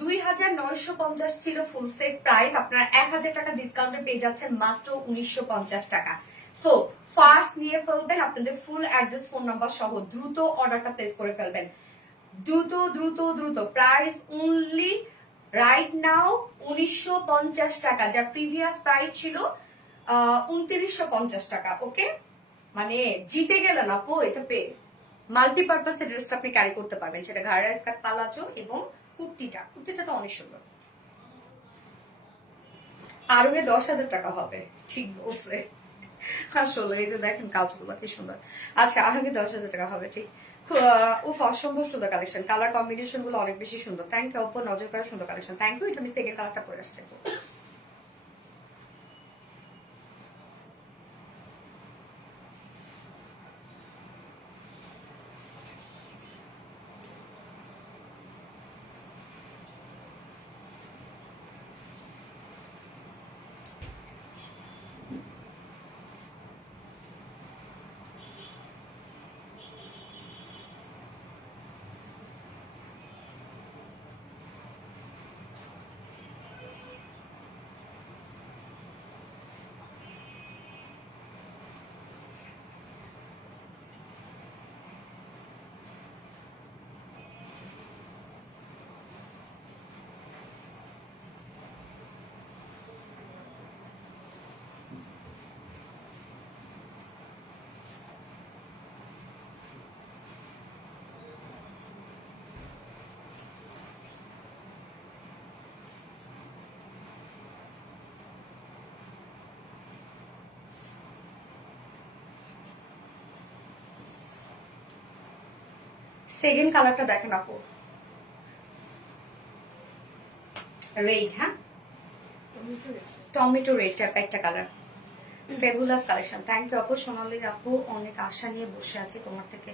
2950 ছিল ফুল সেট প্রাইস। আপনারা 1000 টাকা ডিসকাউন্টে পেয়ে যাচ্ছেন মাত্র 1950 টাকা। সো ফার্স্ট নিয়ে ফেলবেন, আপনাদের ফুল অ্যাড্রেস ফোন নাম্বার সহ দ্রুত অর্ডারটা প্লেস করে ফেলবেন। দ্রুত দ্রুত দ্রুত। প্রাইস অনলি রাইট নাও 1950 টাকা, যা প্রিভিয়াস প্রাইস ছিল 2950 টাকা। ওকে, মানে জিতে গেলেন আপু এটা পেয়ে। মাল্টিপারপাস ড্রেসটা আপনি ক্যারি করতে পারবেন, সেটা ঘাড়া স্কার্ট পালাজো এবং কুর্তিটা তো অনেক সুন্দর। আরো 10,000 টাকা হবে, ঠিক বলছে আসলে। এই যে দেখেন কাজগুলো কি সুন্দর। আচ্ছা, আরো 10,000 টাকা হবে, ঠিক। উফ, অসম্ভব সুন্দর কালেকশন, কালার কম্বিনেশন গুলো অনেক বেশি সুন্দর। থ্যাংক ইউ অপর, নজর করা সুন্দর কালেকশন। Thank you. এটা আমি সেকেন্ড কালারটা পরে আসছি। সেকেন্ড কালারটা দেখেন আপু, রেড। হ্যাঁ, টমেটো রেড টাইপ একটা colour, fabulous collection. Thank you আপু। সোনালী আপু, অনেক আশা নিয়ে বসে আছি তোমার থেকে।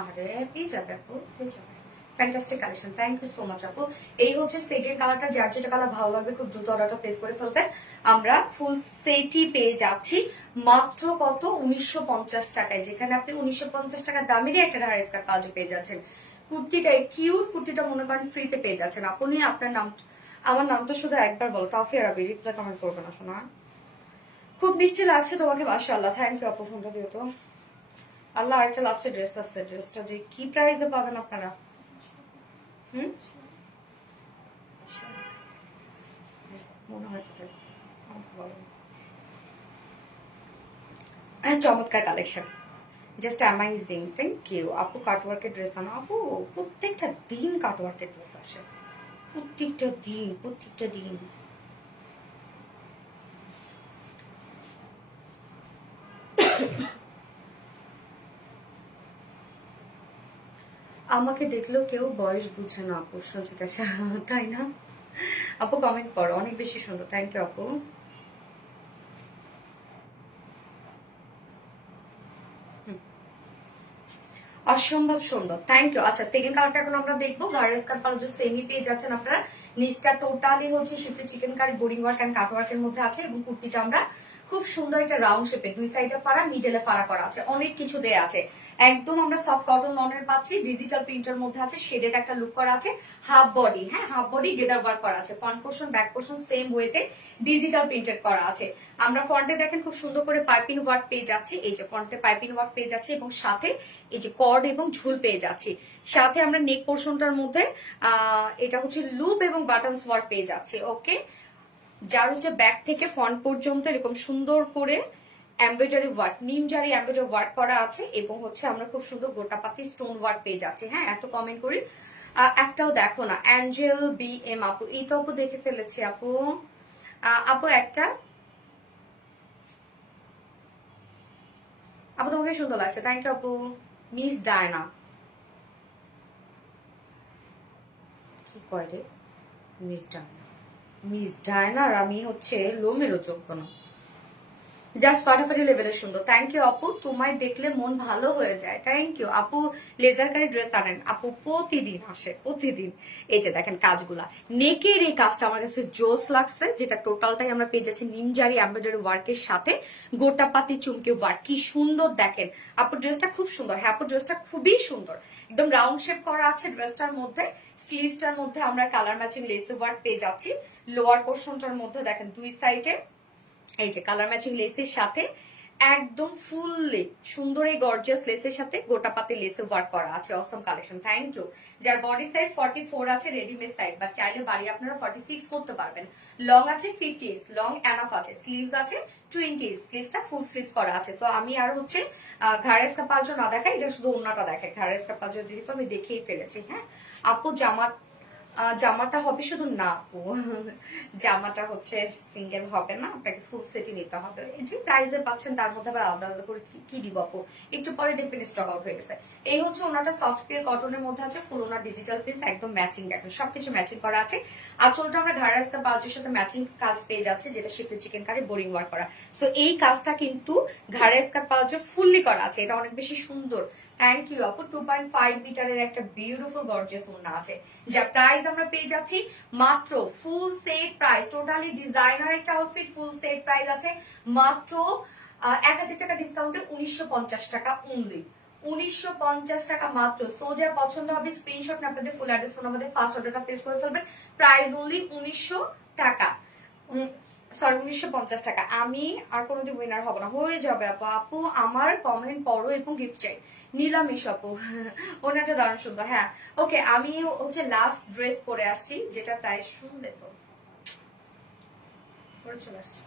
আরে পেয়ে যাবে আপু, পেয়ে যাবে। Fantastic collection, thank you so much আপু। এই হচ্ছে সেকেন্ড কালারটা, যার যেটা কালার ভালো লাগবে খুব দ্রুত অর্ডারটা প্লেস করে ফেলবেন। আমরা ফুল সেটই পেয়ে যাচ্ছি মাত্র কত, 1950 টাকায়, যেখানে আপনি 1950 টাকা দামেরই একটা ঢাকা স্কার্ট প্লাজো পেয়ে যাচ্ছেন। কুর্তিটা কিউট, কুর্তিটা মনে করেন ফ্রিতে পেয়ে যাচ্ছেন। আপনি আপনার নাম, আমার নামটা শুধু একবার বলো, তাওফিয়া রাবি। রিপ্লাই কমেন্ট করবে না শোনা। খুব মিষ্টি লাগছে তোমাকে, মাশাআল্লাহ। থ্যাংক ইউ আপু, ফোনটা দিও তো। আল্লাহ, একটা লাস্টে ড্রেস আছে, ড্রেসটা যে কি প্রাইসে পাবেন আপনারা? মনে হয় তো চমৎকার collection, just amazing. Thank you আপু। কাটওয়ার্কের ড্রেস আনো আপু, প্রত্যেকটা দিন কাটওয়ার্কের ড্রেস আসে, প্রত্যেকটা দিন, প্রত্যেকটা দিন। আমাকে দেখলেও কেউ বয়স বুঝে না আপু, সঞ্চিতা শাহ, তাই না আপু? কমেন্ট করো, অনেক বেশি সুন্দর। থ্যাংক ইউ আপু। অসম্ভব সুন্দর, থ্যাংক ইউ। আচ্ছা, সেকেন্ড কালারটা এখন আমরা দেখবো। গার্ডেন স্কার্ট পালাজো সেমি পেয়ে যাচ্ছেন আপনারা। নিচটা টোটালি হচ্ছে শিফটে chikankari, boring work and cut ওয়ার্কের মধ্যে আছে, এবং কুর্তিটা আমরা খুব সুন্দর একটা রাউন্ড শেপে, দুই সাইডে ফাড়া, মিডলে ফাড়া করা আছে, অনেক কিছু দেয়া আছে। একদম আমরা সফট কটন লনের পাচ্ছি, ডিজিটাল প্রিন্টের মধ্যে আছে, শেডের একটা লুক করা আছে। হাফ বডি, হ্যাঁ হাফ বডি গেদার ওয়ার্ক করা আছে। Front portion back portion same ওয়েতে ডিজিটাল প্রিন্টেড করা আছে। আমরা ফ্রন্টে দেখেন খুব সুন্দর করে পাইপিং ওয়ার্ক পেয়ে যাচ্ছি, এই যে ফ্রন্টে পাইপিং ওয়ার্ক পেয়ে যাচ্ছি, এবং সাথে এই যে কর্ড এবং ঝুল পেয়ে যাচ্ছি। সাথে আমরা নেক পোর্শনটার মধ্যে এটা হচ্ছে লুপ এবং বাটনস ওয়ার্ক পেয়ে যাচ্ছি। ওকে, যার হচ্ছে ব্যাক থেকে ফ্রন্ট পর্যন্ত এরকম সুন্দর করে এমব্রয়ডারি ওয়ার্ক, নিমজারি এমব্রয়ডারি ওয়ার্ক করা আছে, এবং হচ্ছে আমরা খুব সুন্দর গোটাপাতি স্টোন ওয়ার্ক পেয়ে যাচ্ছি। হ্যাঁ, এত কমেন্ট করি, একটাও দেখো না। অ্যাঞ্জেল বি এম আপু, এই তো আপু দেখে ফেলেছি আপু। আপু একটা, আপু তোমাকে সুন্দর লাগছে, থ্যাংক ইউ আপু। মিস ডায়না, কি কয় রে মিস ডায়না? মিস ডায়নার আমি হচ্ছে লোমেরও যোগ্য না। জাস্ট ফাটাফাটি লেভেলের সুন্দর। থ্যাংক ইউ আপু, তোমায় দেখলে মন ভালো হয়ে যায়। থ্যাংক ইউ আপু। লেজার কারি ড্রেস আনেন আপু? প্রতিদিন আসে, প্রতিদিন। এই যে দেখেন কাজগুলা, নেকের এই কাজটা আমার কাছে জোস লাগছে, যেটা টোটালটাই আমরা পেয়ে যাচ্ছি নিমজারি এমব্রয়ডারি ওয়ার্কের সাথে গোটাপাতি চুমকি ওয়ার্ক। কি সুন্দর দেখেন আপু, ড্রেসটা খুব সুন্দর। হ্যাঁ আপু, ড্রেসটা খুবই সুন্দর, একদম রাউন্ড শেপ করা আছে ড্রেসটার মধ্যে। স্লিভসটার মধ্যে আমরা কালার ম্যাচিং লেস ওয়ার্ক পেয়ে যাচ্ছি। লোয়ার পোর্শনটার মধ্যে দেখেন দুই সাইডে এই যে কালার ম্যাচিং লেসের সাথে একদম ফুললি সুন্দর এই গর্জিয়াস লেসের সাথে গোটাপাতি লেসে ওয়ার্ক করা আছে। অসম কালেকশন, থ্যাংক ইউ। যার বডি সাইজ 44 আছে রেডিমেড সাইজ, বাট চাইলে বাড়ি আপনারা 46 করতে পারবেন। লং আছে 50, লং এনাফ আছে। স্লিভস আছে 20, স্লিভসটা ফুল স্লিভস করা আছে। তো আমি আর হচ্ছে ঘাড়ের স্কাপার্জ না দেখাই, এটা শুধু ওন্নাটা দেখাই। ঘাড়ের স্কাপার্জ যেহেতু আমি দেখেই ফেলেছি। হ্যাঁ আপু, জামাটা হবে শুধু না আপু, জামাটা হচ্ছে সিঙ্গেল হবে না, আপনাকে ফুল সেটই নিতে হবে। এই যে প্রাইজে পাচ্ছেন তার মধ্যে আবার আলাদা আলাদা করে কি দিব আপু, একটু পরে দেখবেন স্টক আউট হয়ে গেছে। এই হচ্ছে ওনাটা সফট পিওর কটনের মধ্যে আছে, ফুল ওনার ডিজিটাল পিস একদম ম্যাচিং। দেখেন সবকিছু ম্যাচিং করা আছে। আঁচলটা আমরা ঘাড় রাস্তা পাউচের সাথে ম্যাচিং কাজ পেয়ে যাচ্ছে, যেটা শিফটে চিকেন কারি বোরিং ওয়ার্ক করা। সো এই কাজটা কিন্তু ঘাড় স্কার্ট পাউচে ফুললি করা আছে, এটা অনেক বেশি সুন্দর। থ্যাংক ইউ আপু। 2.5 মিটারের একটা বিউটিফুল গর্জিয়াস ওড়না আছে, যা প্রাইস আমরা পেয়ে যাচ্ছি মাত্র full set price. Totally designer একটা আউটফিট, ফুল সেট প্রাইস আছে মাত্র 1000 টাকা ডিসকাউন্টে 1950 টাকা অনলি। 1950 টাকা মাত্র। সো যার পছন্দ হবে স্ক্রিনশট নিয়ে আপনাদের ফুল অ্যাড্রেস ফোন আমাদের ফার্স্ট অর্ডারটা প্লেস করে ফেলবেন। প্রাইস অনলি 1900 টাকা, সরি 1950 টাকা। আমি আর কোনোদিন উইনার হবো না, হয়ে যাবে আপু। আপু আমার কমেন্ট পড়ো এবং গিফট চাই। নিলামিশ আপু, ওনাটা দারুণ সুন্দর। হ্যাঁ ওকে, আমি হচ্ছে লাস্ট ড্রেস পরে আসছি, যেটা প্রাইস শুনলে তো পরে চলে আসছি।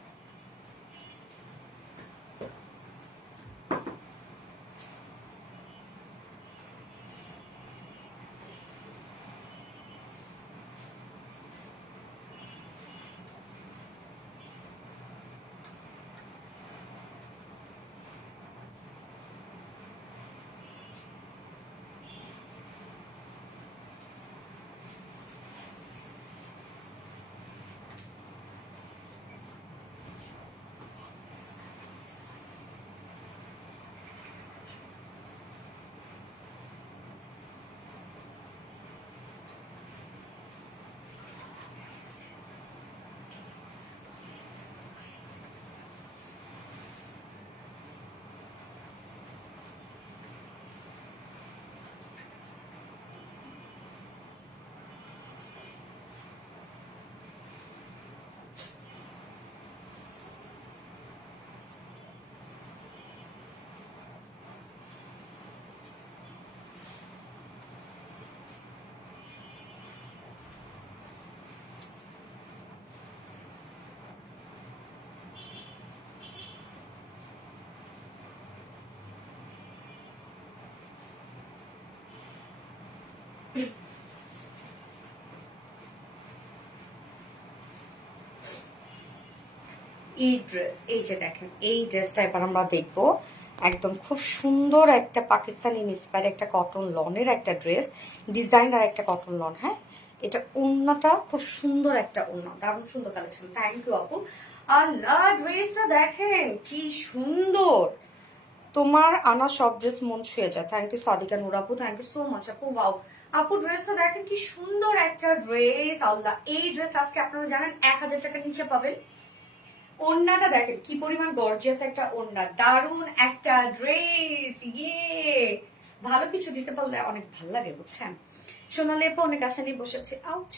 এই ড্রেস, এই যে দেখেন এই ড্রেসটা এবার আমরা দেখবো। একদম খুব সুন্দর একটা পাকিস্তানি ইন্সপায়ার একটা কটন লনের একটা ড্রেস, ডিজাইনার একটা কটন লন। হ্যাঁ এটা ওড়নাটা খুব সুন্দর একটা ওড়না, দারুণ সুন্দর কালেকশন। থ্যাংক ইউ আপু। আল্লাহ ড্রেসটা দেখেন কি সুন্দর, তোমার আনা সব ড্রেস মন ছুঁয়ে যায়। থ্যাংক ইউ সাদিকা নূর আপু, থ্যাংক ইউ সো মাচ আপু। ওয়াও আপু, ড্রেসটা দেখেন কি সুন্দর একটা ড্রেস। আল্লাহ, এই ড্রেস আজকে আপনারা জানেন 1000 টাকার নিচে পাবেন। ওড়নাটা দেখেন কি পরিমাণ গর্জিয়াস একটা ওড়না, দারুণ একটা ড্রেস। ইয়ে, ভালো কিছু দিতে পারলে অনেক ভালো লাগে বুঝছেন। সোনালি আপু অনেক আশা নিয়ে বসেছে। Out,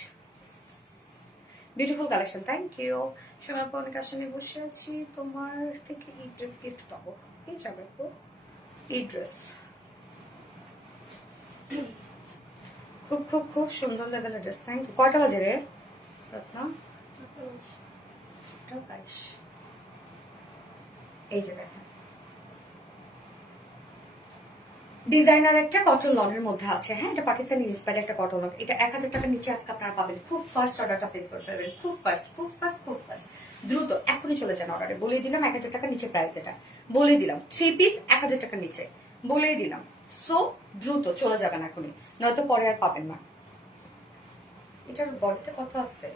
beautiful collection. Thank you Sonali আপু, অনেক আশা নিয়ে বসে আছি। তোমার থেকে এই ড্রেস গিফট পাবো, এই যাবে আপু এই ড্রেস। খুব খুব খুব সুন্দর লেভেলের ড্রেস। Thank you. কয়টা বাজে রে রত্না? এই যে দেখেন ডিজাইনার একটা কটন লনের মধ্যে আছে। হ্যাঁ এটা পাকিস্তানি ইন্সপায়ার্ড একটা কটন লন। এটা 1000 টাকার নিচে আজকে আপনারা পাবেন। খুব ফার্স্ট অর্ডারটা প্লেস করে ফেলবেন, খুব ফার্স্ট খুব ফার্স্ট খুব ফার্স্ট, দ্রুত এখনই চলে যান অর্ডারে। বলে দিলাম 1000 টাকার নিচে প্রাইস, এটা বলে দিলাম 3 পিস 1000 টাকার নিচে বলেই দিলাম। সো দ্রুত চলে যাবেন এখনই, নয়তো পরে আর পাবেন না। এটার বডিতে কত আছে?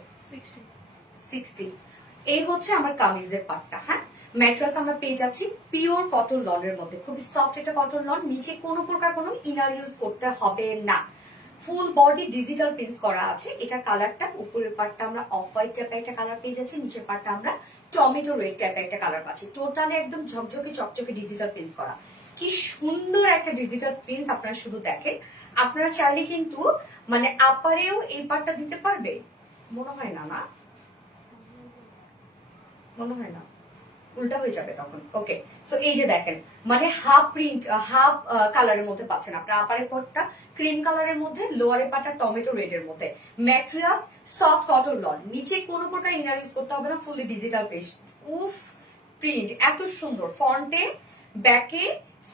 60। এই হচ্ছে আমার কামিজের পার্টটা। হ্যাঁ ম্যাট্রেস আমরা পেয়ে যাচ্ছি পিওর কটন লনের মধ্যে, খুবই সফট এটা কটন লন, নিচে কোনো প্রকার কোনো ইনার ইউজ করতে হবে না, ফুল বডি ডিজিটাল প্রিন্ট করা আছে। এটা কালারটা উপরের পার্টটা আমরা অফ হোয়াইট টাইপের একটা কালার পেয়ে যাচ্ছি, নিচের পার্টটা আমরা টমেটো রেড টাইপের একটা কালার পাচ্ছি। টোটালি একদম ঝকঝকে চকচকে ডিজিটাল প্রিন্ট করা, কি সুন্দর একটা ডিজিটাল প্রিন্ট। আপনারা শুধু দেখেন, আপনারা চাইলে কিন্তু মানে আপারেও এই পার্টটা দিতে পারবে, মনে হয় না, না মনে হয় না, উল্টা হয়ে যাবে তখন। ওকে, সো এই যে দেখেন মানে হাফ প্রিন্ট হাফ কালারের মধ্যে পাচ্ছেন আপনার। আপারের পার্টটা ক্রিম কালারের মধ্যে, লোয়ারের পার্টটা টমেটো রেড এর মধ্যে। ম্যাটেরিয়ালস সফট কটন লন, নিচে কোনো প্রকার ইনার ইউজ করতে হবে না, ফুলি ডিজিটাল পেস্ট। উফ, প্রিন্ট এত সুন্দর, ফন্টে ব্যাকে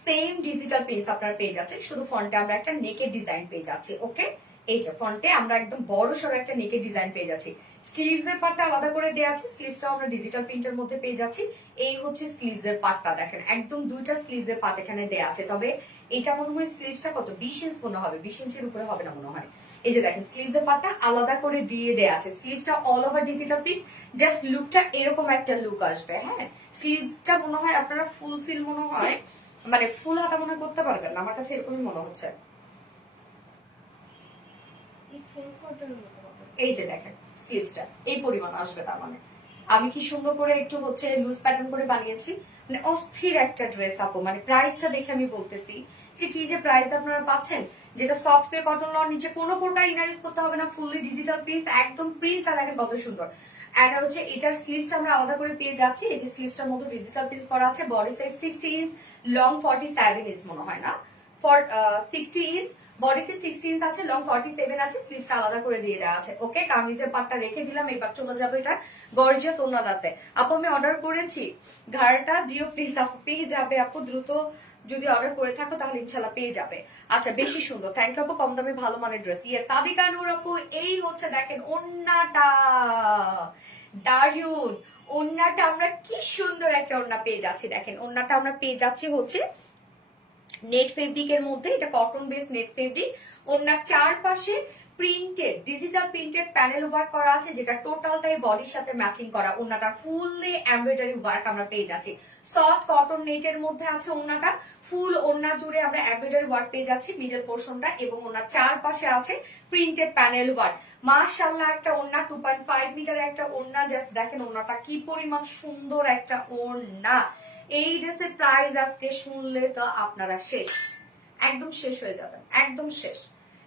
সেম ডিজিটাল পেজ আপনারা পেয়ে যাচ্ছে, শুধু ফন্টে আমরা একটা নেকের ডিজাইন পেয়ে যাচ্ছি। ওকে, এই যে ফন্টে আমরা একদম বড় সড়ো একটা নেকের ডিজাইন পেয়ে যাচ্ছি। স্লিভস এর পার্টটা আলাদা করে দেওয়া আছে, স্লিভসটাও আমরা ডিজিটাল প্রিন্টের মধ্যে পেয়ে যাচ্ছি। এই হচ্ছে স্লিভস এর পার্টটা, দেখেন একদম দুইটা স্লিভস এর পার্ট এখানে দেওয়া আছে। তবে এটা মনে হয় স্লিভসটা কত 20 ইঞ্চ মনে হবে, 20 ইঞ্চির উপরে হবে না মনে হয়। এই যে দেখেন স্লিভস এর পার্টটা আলাদা করে দিয়ে দেওয়া আছে, স্লিভসটা all over digital print, just লুকটা এরকম একটা লুক আসবে। হ্যাঁ, স্লিভসটা মনে হয় আপনারা ফুল ফিল মনে হয় মানে ফুল হাতা মনে করতে পারবেন না, আমার কাছে এরকমই মনে হচ্ছে। এই যে দেখেন স্লিভসটা এই পরিমাণ আসবে, তার মানে আমি কি সুন্দর করে একটু হচ্ছে লুজ প্যাটার্ন করে বানিয়েছি, মানে অস্থির একটা ড্রেস আপু। মানে প্রাইসটা দেখে আমি বলতেছি যে কি যে প্রাইস আপনারা পাচ্ছেন, যেটা সফটওয়্যার কটন লন, নিচে কোনো প্রকার ইনার ইউজ করতে হবে না, ফুললি ডিজিটাল পিস, একদম প্রিন্টটা দেখেন কত সুন্দর। এন্ড হচ্ছে এটার স্লিভসটা আমরা আলাদা করে পেয়ে যাচ্ছি, এই যে স্লিভসটার মধ্যে ডিজিটাল পিস করা আছে, body size 60 inch, long 47 inch মনে হয় না, 60 ইঞ্চ, বডিতে 60 ইঞ্চ আছে, লং 47 আছে, স্লিভসটা আলাদা করে দিয়ে দেওয়া আছে। ওকে, কামিজের পার্টটা রেখে দিলাম, এবার চলে যাবো এটা গর্জিয়াস ওনাদাতে। আপু আমি অর্ডার করেছি, ঘাড়টা দিও প্লিজ আপু, পেয়ে যাবে আপু দ্রুত, যদি অর্ডার করে থাকো তাহলে ইনশাল্লাহ পেয়ে যাবে। আচ্ছা, বেশি সুন্দর, থ্যাংক ইউ আপু, কম দামে ভালো মানের ড্রেস। ইয়ে সাদিকা নূর আপু, এই হচ্ছে দেখেন ওন্নাটা, দারুন ওন্নাটা, আমরা কি সুন্দর একটা ওন্না পেয়ে যাচ্ছি। দেখেন ওন্নাটা আমরা পেয়ে যাচ্ছি হচ্ছে নেট ফেব্রিকের মধ্যে, এটা কটন বেস নেট ফেব্রিক। ওনার চারপাশে printed digital printed panel work করা আছে, যেটা টোটালটাই বডির সাথে ম্যাচিং করা। ওনাটা ফুললি এমব্রয়ডারি ওয়ার্ক আমরা পেয়ে যাচ্ছি, সফট কটন নেটের মধ্যে আছে ওনাটা। ফুল ওনা জুড়ে আমরা এমব্রয়ডারি ওয়ার্ক পেয়ে যাচ্ছি মিডল পোর্শনটা, এবং ওনার চারপাশে আছে প্রিন্টেড প্যানেল ওয়ার্ক। মাশাআল্লাহ, একটা ওনা 2.5 মিটারের একটা ওনা, জাস্ট দেখেন ওনাটা কি পরিমাণ সুন্দর একটা ওনা। এই ড্রেসের প্রাইস আজকে শুনলে তো আপনারা শেষ, একদম শেষ হয়ে যাবেন, একদম শেষ।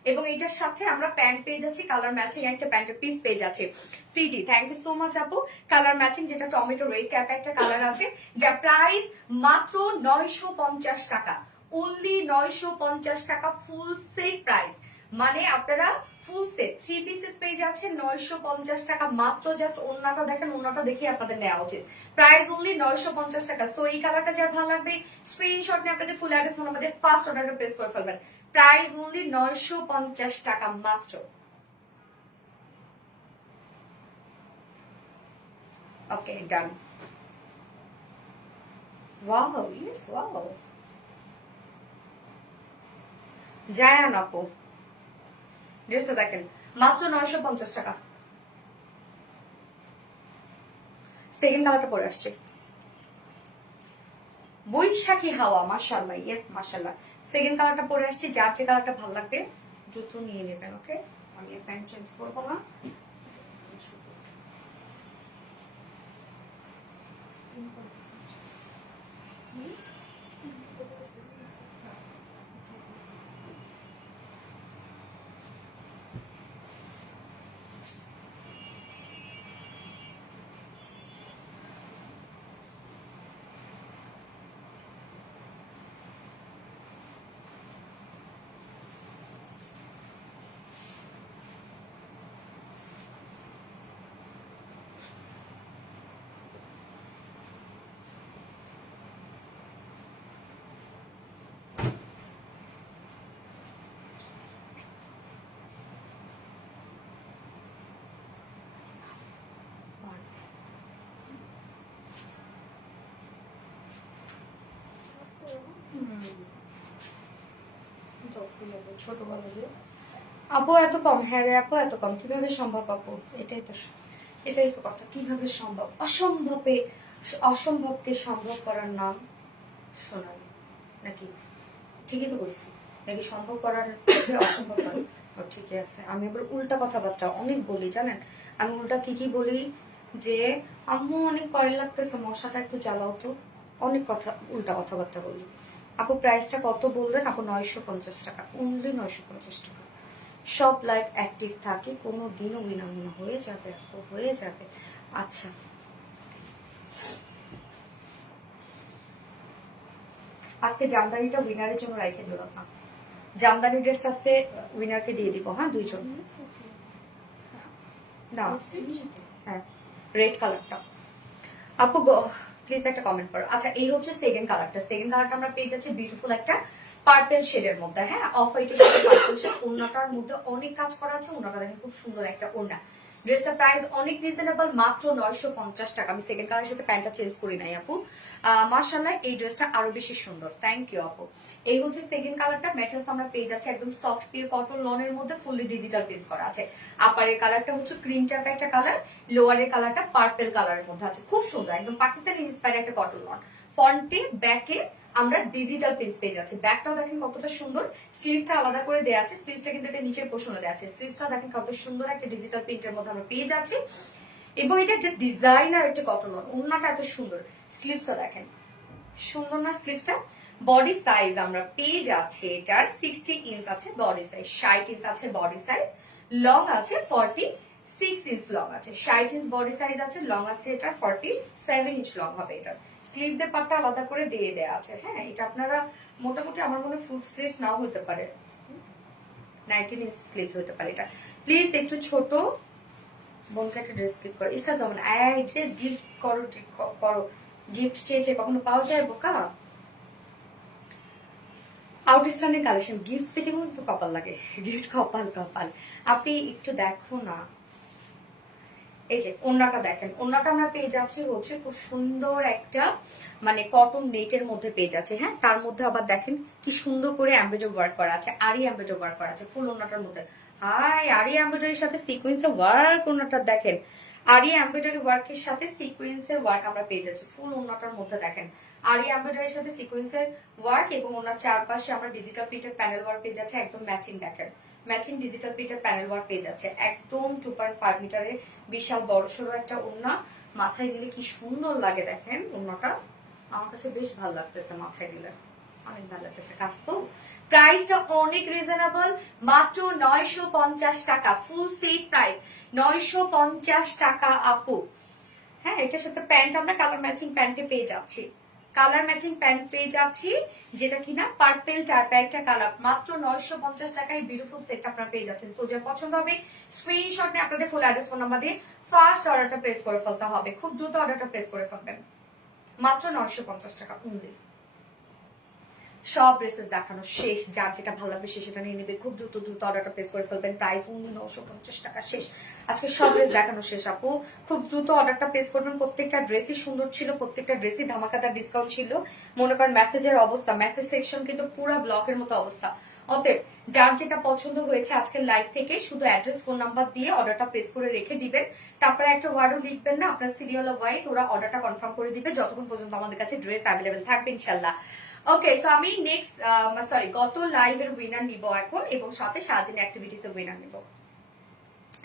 এবং এটার সাথে আমরা প্যান্ট পেয়ে যাচ্ছি, কালার ম্যাচিং একটা প্যান্টের পিস পেয়ে যাচ্ছি। Pretty, thank you so much আপু। কালার ম্যাচিং, যেটা টমেটো রেড টাইপ একটা কালার আছে, যা প্রাইস মাত্র 950 টাকা, অনলি 950 টাকা, ফুল সেট প্রাইস। মানে আপনারা ফুল সেট 3 পিসেস পেয়ে যাচ্ছেন 950 টাকা মাত্র। জাস্ট ওন্নাটা দেখেন, ওন্নাটা দেখে আপনাদের নেওয়া উচিত। প্রাইস অনলি 950 টাকা। সো এই কালারটা যার ভালো লাগবে স্ক্রিনশট নিয়ে আপনাদের ফুল অ্যাড্রেস ফোন আমাদের ফার্স্ট অর্ডারটা প্লেস করে ফেলবেন। প্রাইস অনলি 950 টাকা মাত্র। Okay, done. Wow, yes, wow. Zayan আপু, ড্রেসটা দেখেন মাত্র 950 টাকা। সেকেন্ড কালারটা পরে আসছে, বৈশাখী হাওয়া, মাশাআল্লাহ, ইয়েস মাশাআল্লাহ। সেকেন্ড কালারটা পরে আসছে, যার যে কালারটা ভালো লাগবে দ্রুত নিয়ে নেবেন। ওকে, আমি প্যান্ট চেঞ্জ করবো না। আপু এত কম? হ্যাঁ রে আপু, এত কম কিভাবে সম্ভব আপু? এটাই তো কথা, কিভাবে সম্ভব? অসম্ভবে অসম্ভবকে সম্ভব করার নাম সোনালি, নাকি? ঠিকই তো করছি নাকি? সম্ভব করার অসম্ভব করার। ও ঠিকই আছে। আমি আবার উল্টা কথাবার্তা অনেক বলি জানেন। আমি উল্টা কি বলি যে আম্মু অনেক কয়েল লাগতেছে, মশাটা একটু জ্বালাও তো, অনেক কথা উল্টা কথাবার্তা বলি। আপু প্রাইসটা কত বললেন? আপু 950 টাকা, অনলি 950 টাকা। সব লাইভ অ্যাক্টিভ থাকে, কোনো দিনও বিনামূল্য হয়ে যাবে আপু, হয়ে যাবে। আচ্ছা, আজকে জামদানিটা উইনারের জন্য রাইখে দিলাম না। জামদানি ড্রেসটা আজকে উইনারকে দিয়ে দিব, হ্যাঁ 2 জন। না হ্যাঁ, রেড কালারটা। আপু প্লিজ একটা কমেন্ট করো। আচ্ছা, এই হচ্ছে সেকেন্ড কালারটা। সেকেন্ড কালারটা আমরা পেয়ে যাচ্ছি বিউটিফুল একটা পার্পল শেডের মধ্যে, হ্যাঁ অফ হোয়াইটের সাথে পার্পল শেড। ওড়নাটার মধ্যে অনেক কাজ করা আছে, ওড়নাটা দেখেন খুব সুন্দর একটা ওড়না। ড্রেসটা প্রাইস অনেক রিজনেবল, মাত্র 950 টাকা। আমি সেকেন্ড কালারের সাথে প্যান্টটা চেঞ্জ করি নাই আপু। মাশাআল্লাহ, এই ড্রেসটা আরো বেশি সুন্দর। থ্যাংক ইউ আপু। এই হচ্ছে সেকেন্ড কালারটা। ম্যাটেরিয়ালস আমরা পেয়ে যাচ্ছি একদম সফট পিওর কটন লনের মধ্যে, ফুললি ডিজিটাল পেজ করা আছে। আপারের কালারটা হচ্ছে ক্রিম টাইপ একটা কালার, লোয়ারের কালারটা পার্পল কালারের মধ্যে আছে, খুব সুন্দর একদম পাকিস্তানি ইন্সপায়ার্ড একটা কটন লন। ফ্রন্টে ব্যাকে আমরা ডিজিটাল পেজ পেয়ে যাচ্ছি। ব্যাকটাও দেখেন কতটা সুন্দর, স্লিভসটা আলাদা করে দেওয়া আছে, স্লিভসটা কিন্তু এটা নিচের পোর্শনে দেওয়া আছে। স্লিভসটা দেখেন কত সুন্দর একটা ডিজিটাল প্রিন্টের মধ্যে আমরা পেয়ে যাচ্ছি, এবং এটা একটা ডিজাইনার একটা কটন লন। ওড়নাটা এত সুন্দর, স্লিভসটা দেখেন সুন্দর না স্লিভসটা। বডি সাইজ আমরা পেয়ে যাচ্ছি এটার 60 ইঞ্চ আছে বডি সাইজ, 60 ইঞ্চ আছে বডি সাইজ, লং আছে 46 ইঞ্চ লং আছে, 60 ইঞ্চ বডি সাইজ আছে, লং আছে এটা 47 ইঞ্চ লং হবে এটা। স্লিভসের পাটটা আলাদা করে দিয়ে দেয়া আছে, হ্যাঁ এটা আপনারা মোটামুটি আমার মনে ফুল স্লিভস নাও হতে পারে, 19 ইঞ্চ স্লিভস হতে পারে এটা। প্লিজ একটু ছোট বোনকে একটা ড্রেস গিফট করো, ইচ্ছা কেমন এই ড্রেস গিফট করো। গিফট চেয়েছে কখনো পাওয়া যায় বোকা? আউটস্ট্যান্ডিং কালেকশন, গিফট পেতে কিন্তু কপাল লাগে, গিফট কপাল কপাল। আপনি একটু দেখো না, এই যে ওন্নাটা দেখেন, ওন্নাটা আমরা পেয়ে যাচ্ছি হচ্ছে খুব সুন্দর একটা মানে কটন নেটের মধ্যে পেয়ে যাচ্ছে, হ্যাঁ তার মধ্যে আবার দেখেন কি সুন্দর করে এমব্রয়ডারি ওয়ার্ক করা আছে, আরি এমব্রয়ডারি ওয়ার্ক করা আছে ফুল ওন্নাটার মধ্যে। হাই, আরি এমব্রয়ডারির সাথে সিকোয়েন্সের ওয়ার্ক, ওন্নাটা দেখেন আরি এমব্রয়ডারি ওয়ার্কের সাথে সিকোয়েন্সের ওয়ার্ক আমরা পেয়ে যাচ্ছি ফুল ওন্নাটার মধ্যে। দেখেন আরি এমব্রয়ডারির সাথে সিকোয়েন্সের ওয়ার্ক, এবং ওনার চারপাশে আমরা ডিজিটাল প্রিন্টেড প্যানেল ওয়ার্ক পেয়ে যাচ্ছে, একদম ম্যাচিং। দেখেন matching digital printed panel work পেয়ে যাচ্ছে, একদম 2.5 মিটারের বিশাল বড় সড়ো একটা ওড়না। মাথায় দিলে কি সুন্দর লাগে দেখেন ওড়নাটা, আমার কাছে বেশ ভালো লাগতেছে মাথায় দিলে, অনেক ভালো লাগতেছে কাজ তো। প্রাইসটা অনেক রিজনেবল, মাত্র 950 টাকা, ফুল সেট প্রাইস 950 টাকা আপু। হ্যাঁ এটার সাথে প্যান্ট আমরা কালার ম্যাচিং প্যান্টে পেয়ে যাচ্ছি, কালার ম্যাচিং প্যান্ট পেয়ে যাচ্ছি, যেটা কিনা পার্পল টাইপের একটা কালার। মাত্র 950 টাকায় বিউটিফুল সেট আপনারা পেয়ে যাচ্ছেন। সো যার পছন্দ হবে স্ক্রিনশট নিয়ে আপনাদের ফুল অ্যাড্রেস ফোন নাম্বার দিয়ে ফার্স্ট অর্ডারটা প্লেস করে ফেলতে হবে, খুব দ্রুত অর্ডারটা প্লেস করে ফেলবেন। মাত্র 950 টাকা অনলি। সব ড্রেসেস দেখানো শেষ, যার যেটা ভালো লাগবে সে সেটা নিয়ে নেবে, খুব দ্রুত অর্ডারটা প্লেস করে ফেলবেন। প্রাইস অনলি 950 টাকা, শেষ আজকে সব ড্রেস দেখানো শেষ আপু, খুব দ্রুত অর্ডারটা প্লেস করবেন। প্রত্যেকটা ড্রেসই সুন্দর ছিল, প্রত্যেকটা ড্রেসই ধামাকাদার ডিসকাউন্ট ছিল। মনে করেন মেসেজের অবস্থা, মেসেজ সেকশন কিন্তু পুরো ব্লকের মতো অবস্থা। অতএব যার যেটা পছন্দ হয়েছে আজকের লাইভ থেকে শুধু অ্যাড্রেস ফোন নাম্বার দিয়ে অর্ডারটা প্লেস করে রেখে দিবেন, তারপরে একটা ওয়ার্ডও লিখবেন না, আপনার সিরিয়াল ওয়াইজ ওরা অর্ডারটা কনফার্ম করে দিবে যতক্ষণ পর্যন্ত আমাদের কাছে ড্রেস অ্যাভেলেবেল থাকবে ইনশাল্লাহ। ওকে, সো আমি নেক্সট গত লাইভের উইনার নিব এখন, এবং সাথে সারাদিন অ্যাক্টিভিটিস এর উইনার নিব,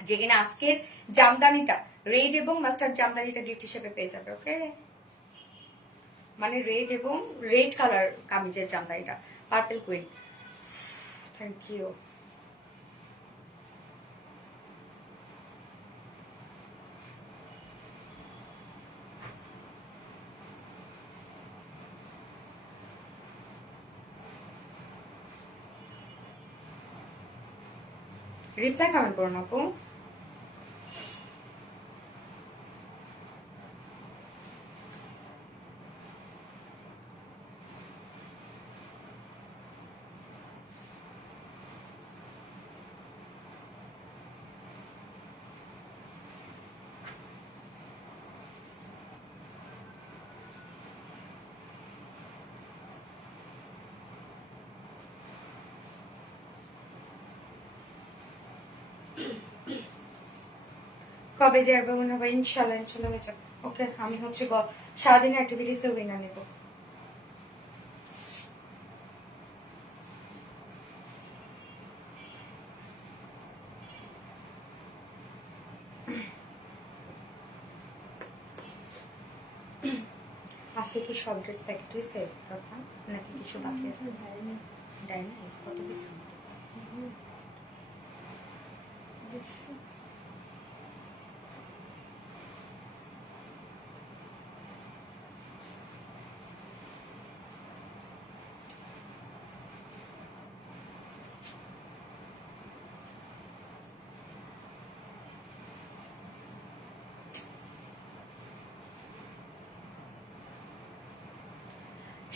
যে কিনা আজকের জামদানিটা রেড এবং মাস্টার্ড জামদানিটা গিফট হিসেবে পেয়ে যাবে। ওকে, মানে রেড এবং রেড কালার কামিজের জামদানিটা, purple queen. Thank you. Reply comment করুন আপু। কবে যাবে মনে হবে? ইনশাল্লাহ ইনশাল্লাহ হয়ে যাবে। ওকে, আমি হচ্ছে সারাদিন অ্যাক্টিভিটিস এর উইনার নেব। আজকে কি সব ড্রেস প্যাকেট হয়েছে কথা, নাকি কিছু বাকি আছে? দেয় না, কত পিস?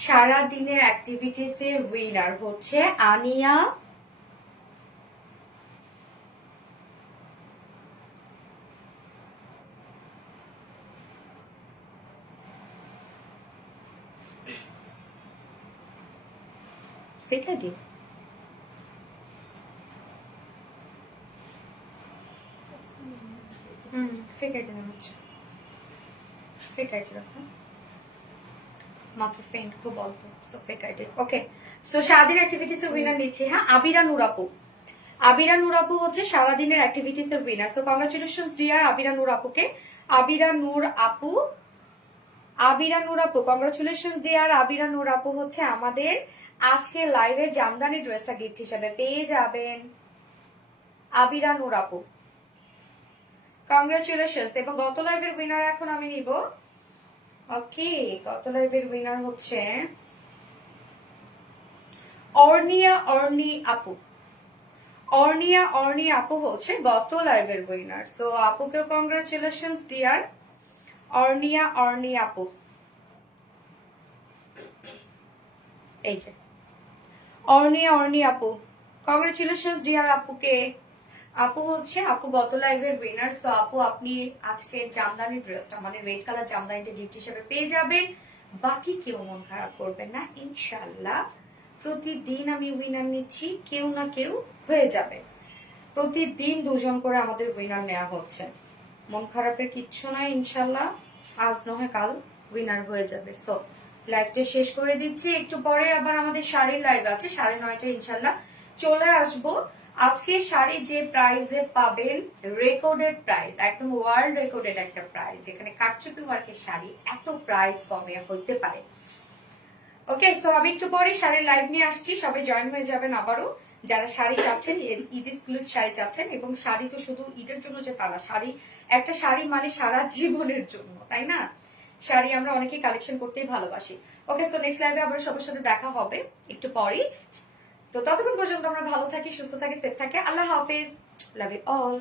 সারা দিনের অ্যাক্টিভিটিস এর উইনার হচ্ছে আনিয়া ফেক আইডি। ফেক আইডি নাম হচ্ছে, ফেক আইডি রাখো, মাত্র ফ্রেন্ড খুব অল্প, সো ফেক আইডি। ওকে, সো সারাদিন অ্যাক্টিভিটিস এর উইনার নিচ্ছি। হ্যাঁ, আবিরা নূর আপু। আবিরা নূর আপু হচ্ছে সারাদিনের অ্যাক্টিভিটিস এর উইনার। সো কংগ্রাচুলেশনস ডিয়ার আবিরা নূর আপুকে। আবিরা নূর আপু, আবিরা নূর আপু, কংগ্রাচুলেশনস ডিয়ার আবিরা নূর আপু হচ্ছে আমাদের আজকে লাইভে জামদানি ড্রেসটা গিফট হিসেবে পেয়ে যাবেন। আবিরা নূর আপু, কংগ্রাচুলেশনস। এবং গত লাইভের উইনার এখন আমি নিব। ওকে, গত লাইভের উইনার হচ্ছে অর্নিয়া অর্নি আপু। অর্নিয়া অর্নি আপু হচ্ছে গত লাইভের উইনার। সো আপুকে কংগ্রাচুলেশনস ডিয়ার অর্নিয়া অর্নি আপু। এই যে অর্নিয়া অর্নি আপু, কংগ্রাচুলেশনস ডিয়ার আপুকে। আপু হচ্ছে আপু গত লাইভের উইনার। সো আপু আপনি আজকে জামদানি ড্রেসটা মানে রেড কালার জামদানিটা গিফট হিসেবে পেয়ে যাবেন। বাকি কেউ মন খারাপ করবেন না, ইনশাল্লাহ প্রতিদিন আমি উইনার নিচ্ছি, কেউ না কেউ হয়ে যাবে। প্রতিদিন দুজন করে আমাদের উইনার নেওয়া হচ্ছে, মন খারাপের কিচ্ছু নাই, ইনশাল্লাহ আজ নয় কাল উইনার হয়ে যাবে। সো লাইভটা শেষ করে দিচ্ছি, একটু পরে আবার আমাদের শাড়ির লাইভ আছে 9:30 ইনশাল্লাহ চলে আসবো। আজকে শাড়ি যে প্রাইসে পাবেন, রেকর্ডেড প্রাইস, একদম ওয়ার্ল্ড রেকর্ডেড একটা প্রাইস, যেখানে কারচুপি ওয়ার্কের শাড়ি এত প্রাইস কমে হইতে পারে। ওকে, সো আমি একটু পরে শাড়ির লাইভ নিয়ে আসছি, সবাই জয়েন হয়ে যাবেন আবারও। যারা শাড়ি চাচ্ছেন, ঈদ এক্সক্লুসিভ শাড়ি চাচ্ছেন, এবং শাড়ি তো শুধু ঈদের জন্য যে তা না, শাড়ি একটা শাড়ি মানে সারা জীবনের জন্য, তাই না? শাড়ি আমরা অনেকেই কালেকশন করতেই ভালোবাসি। ওকে, সো নেক্সট লাইভে আবার সবার সাথে দেখা হবে একটু পরেই। তো ততক্ষণ পর্যন্ত আমরা ভালো থাকি, সুস্থ থাকি, সেফ থাকি। আল্লাহ হাফিজ, লাভ ইউ অল।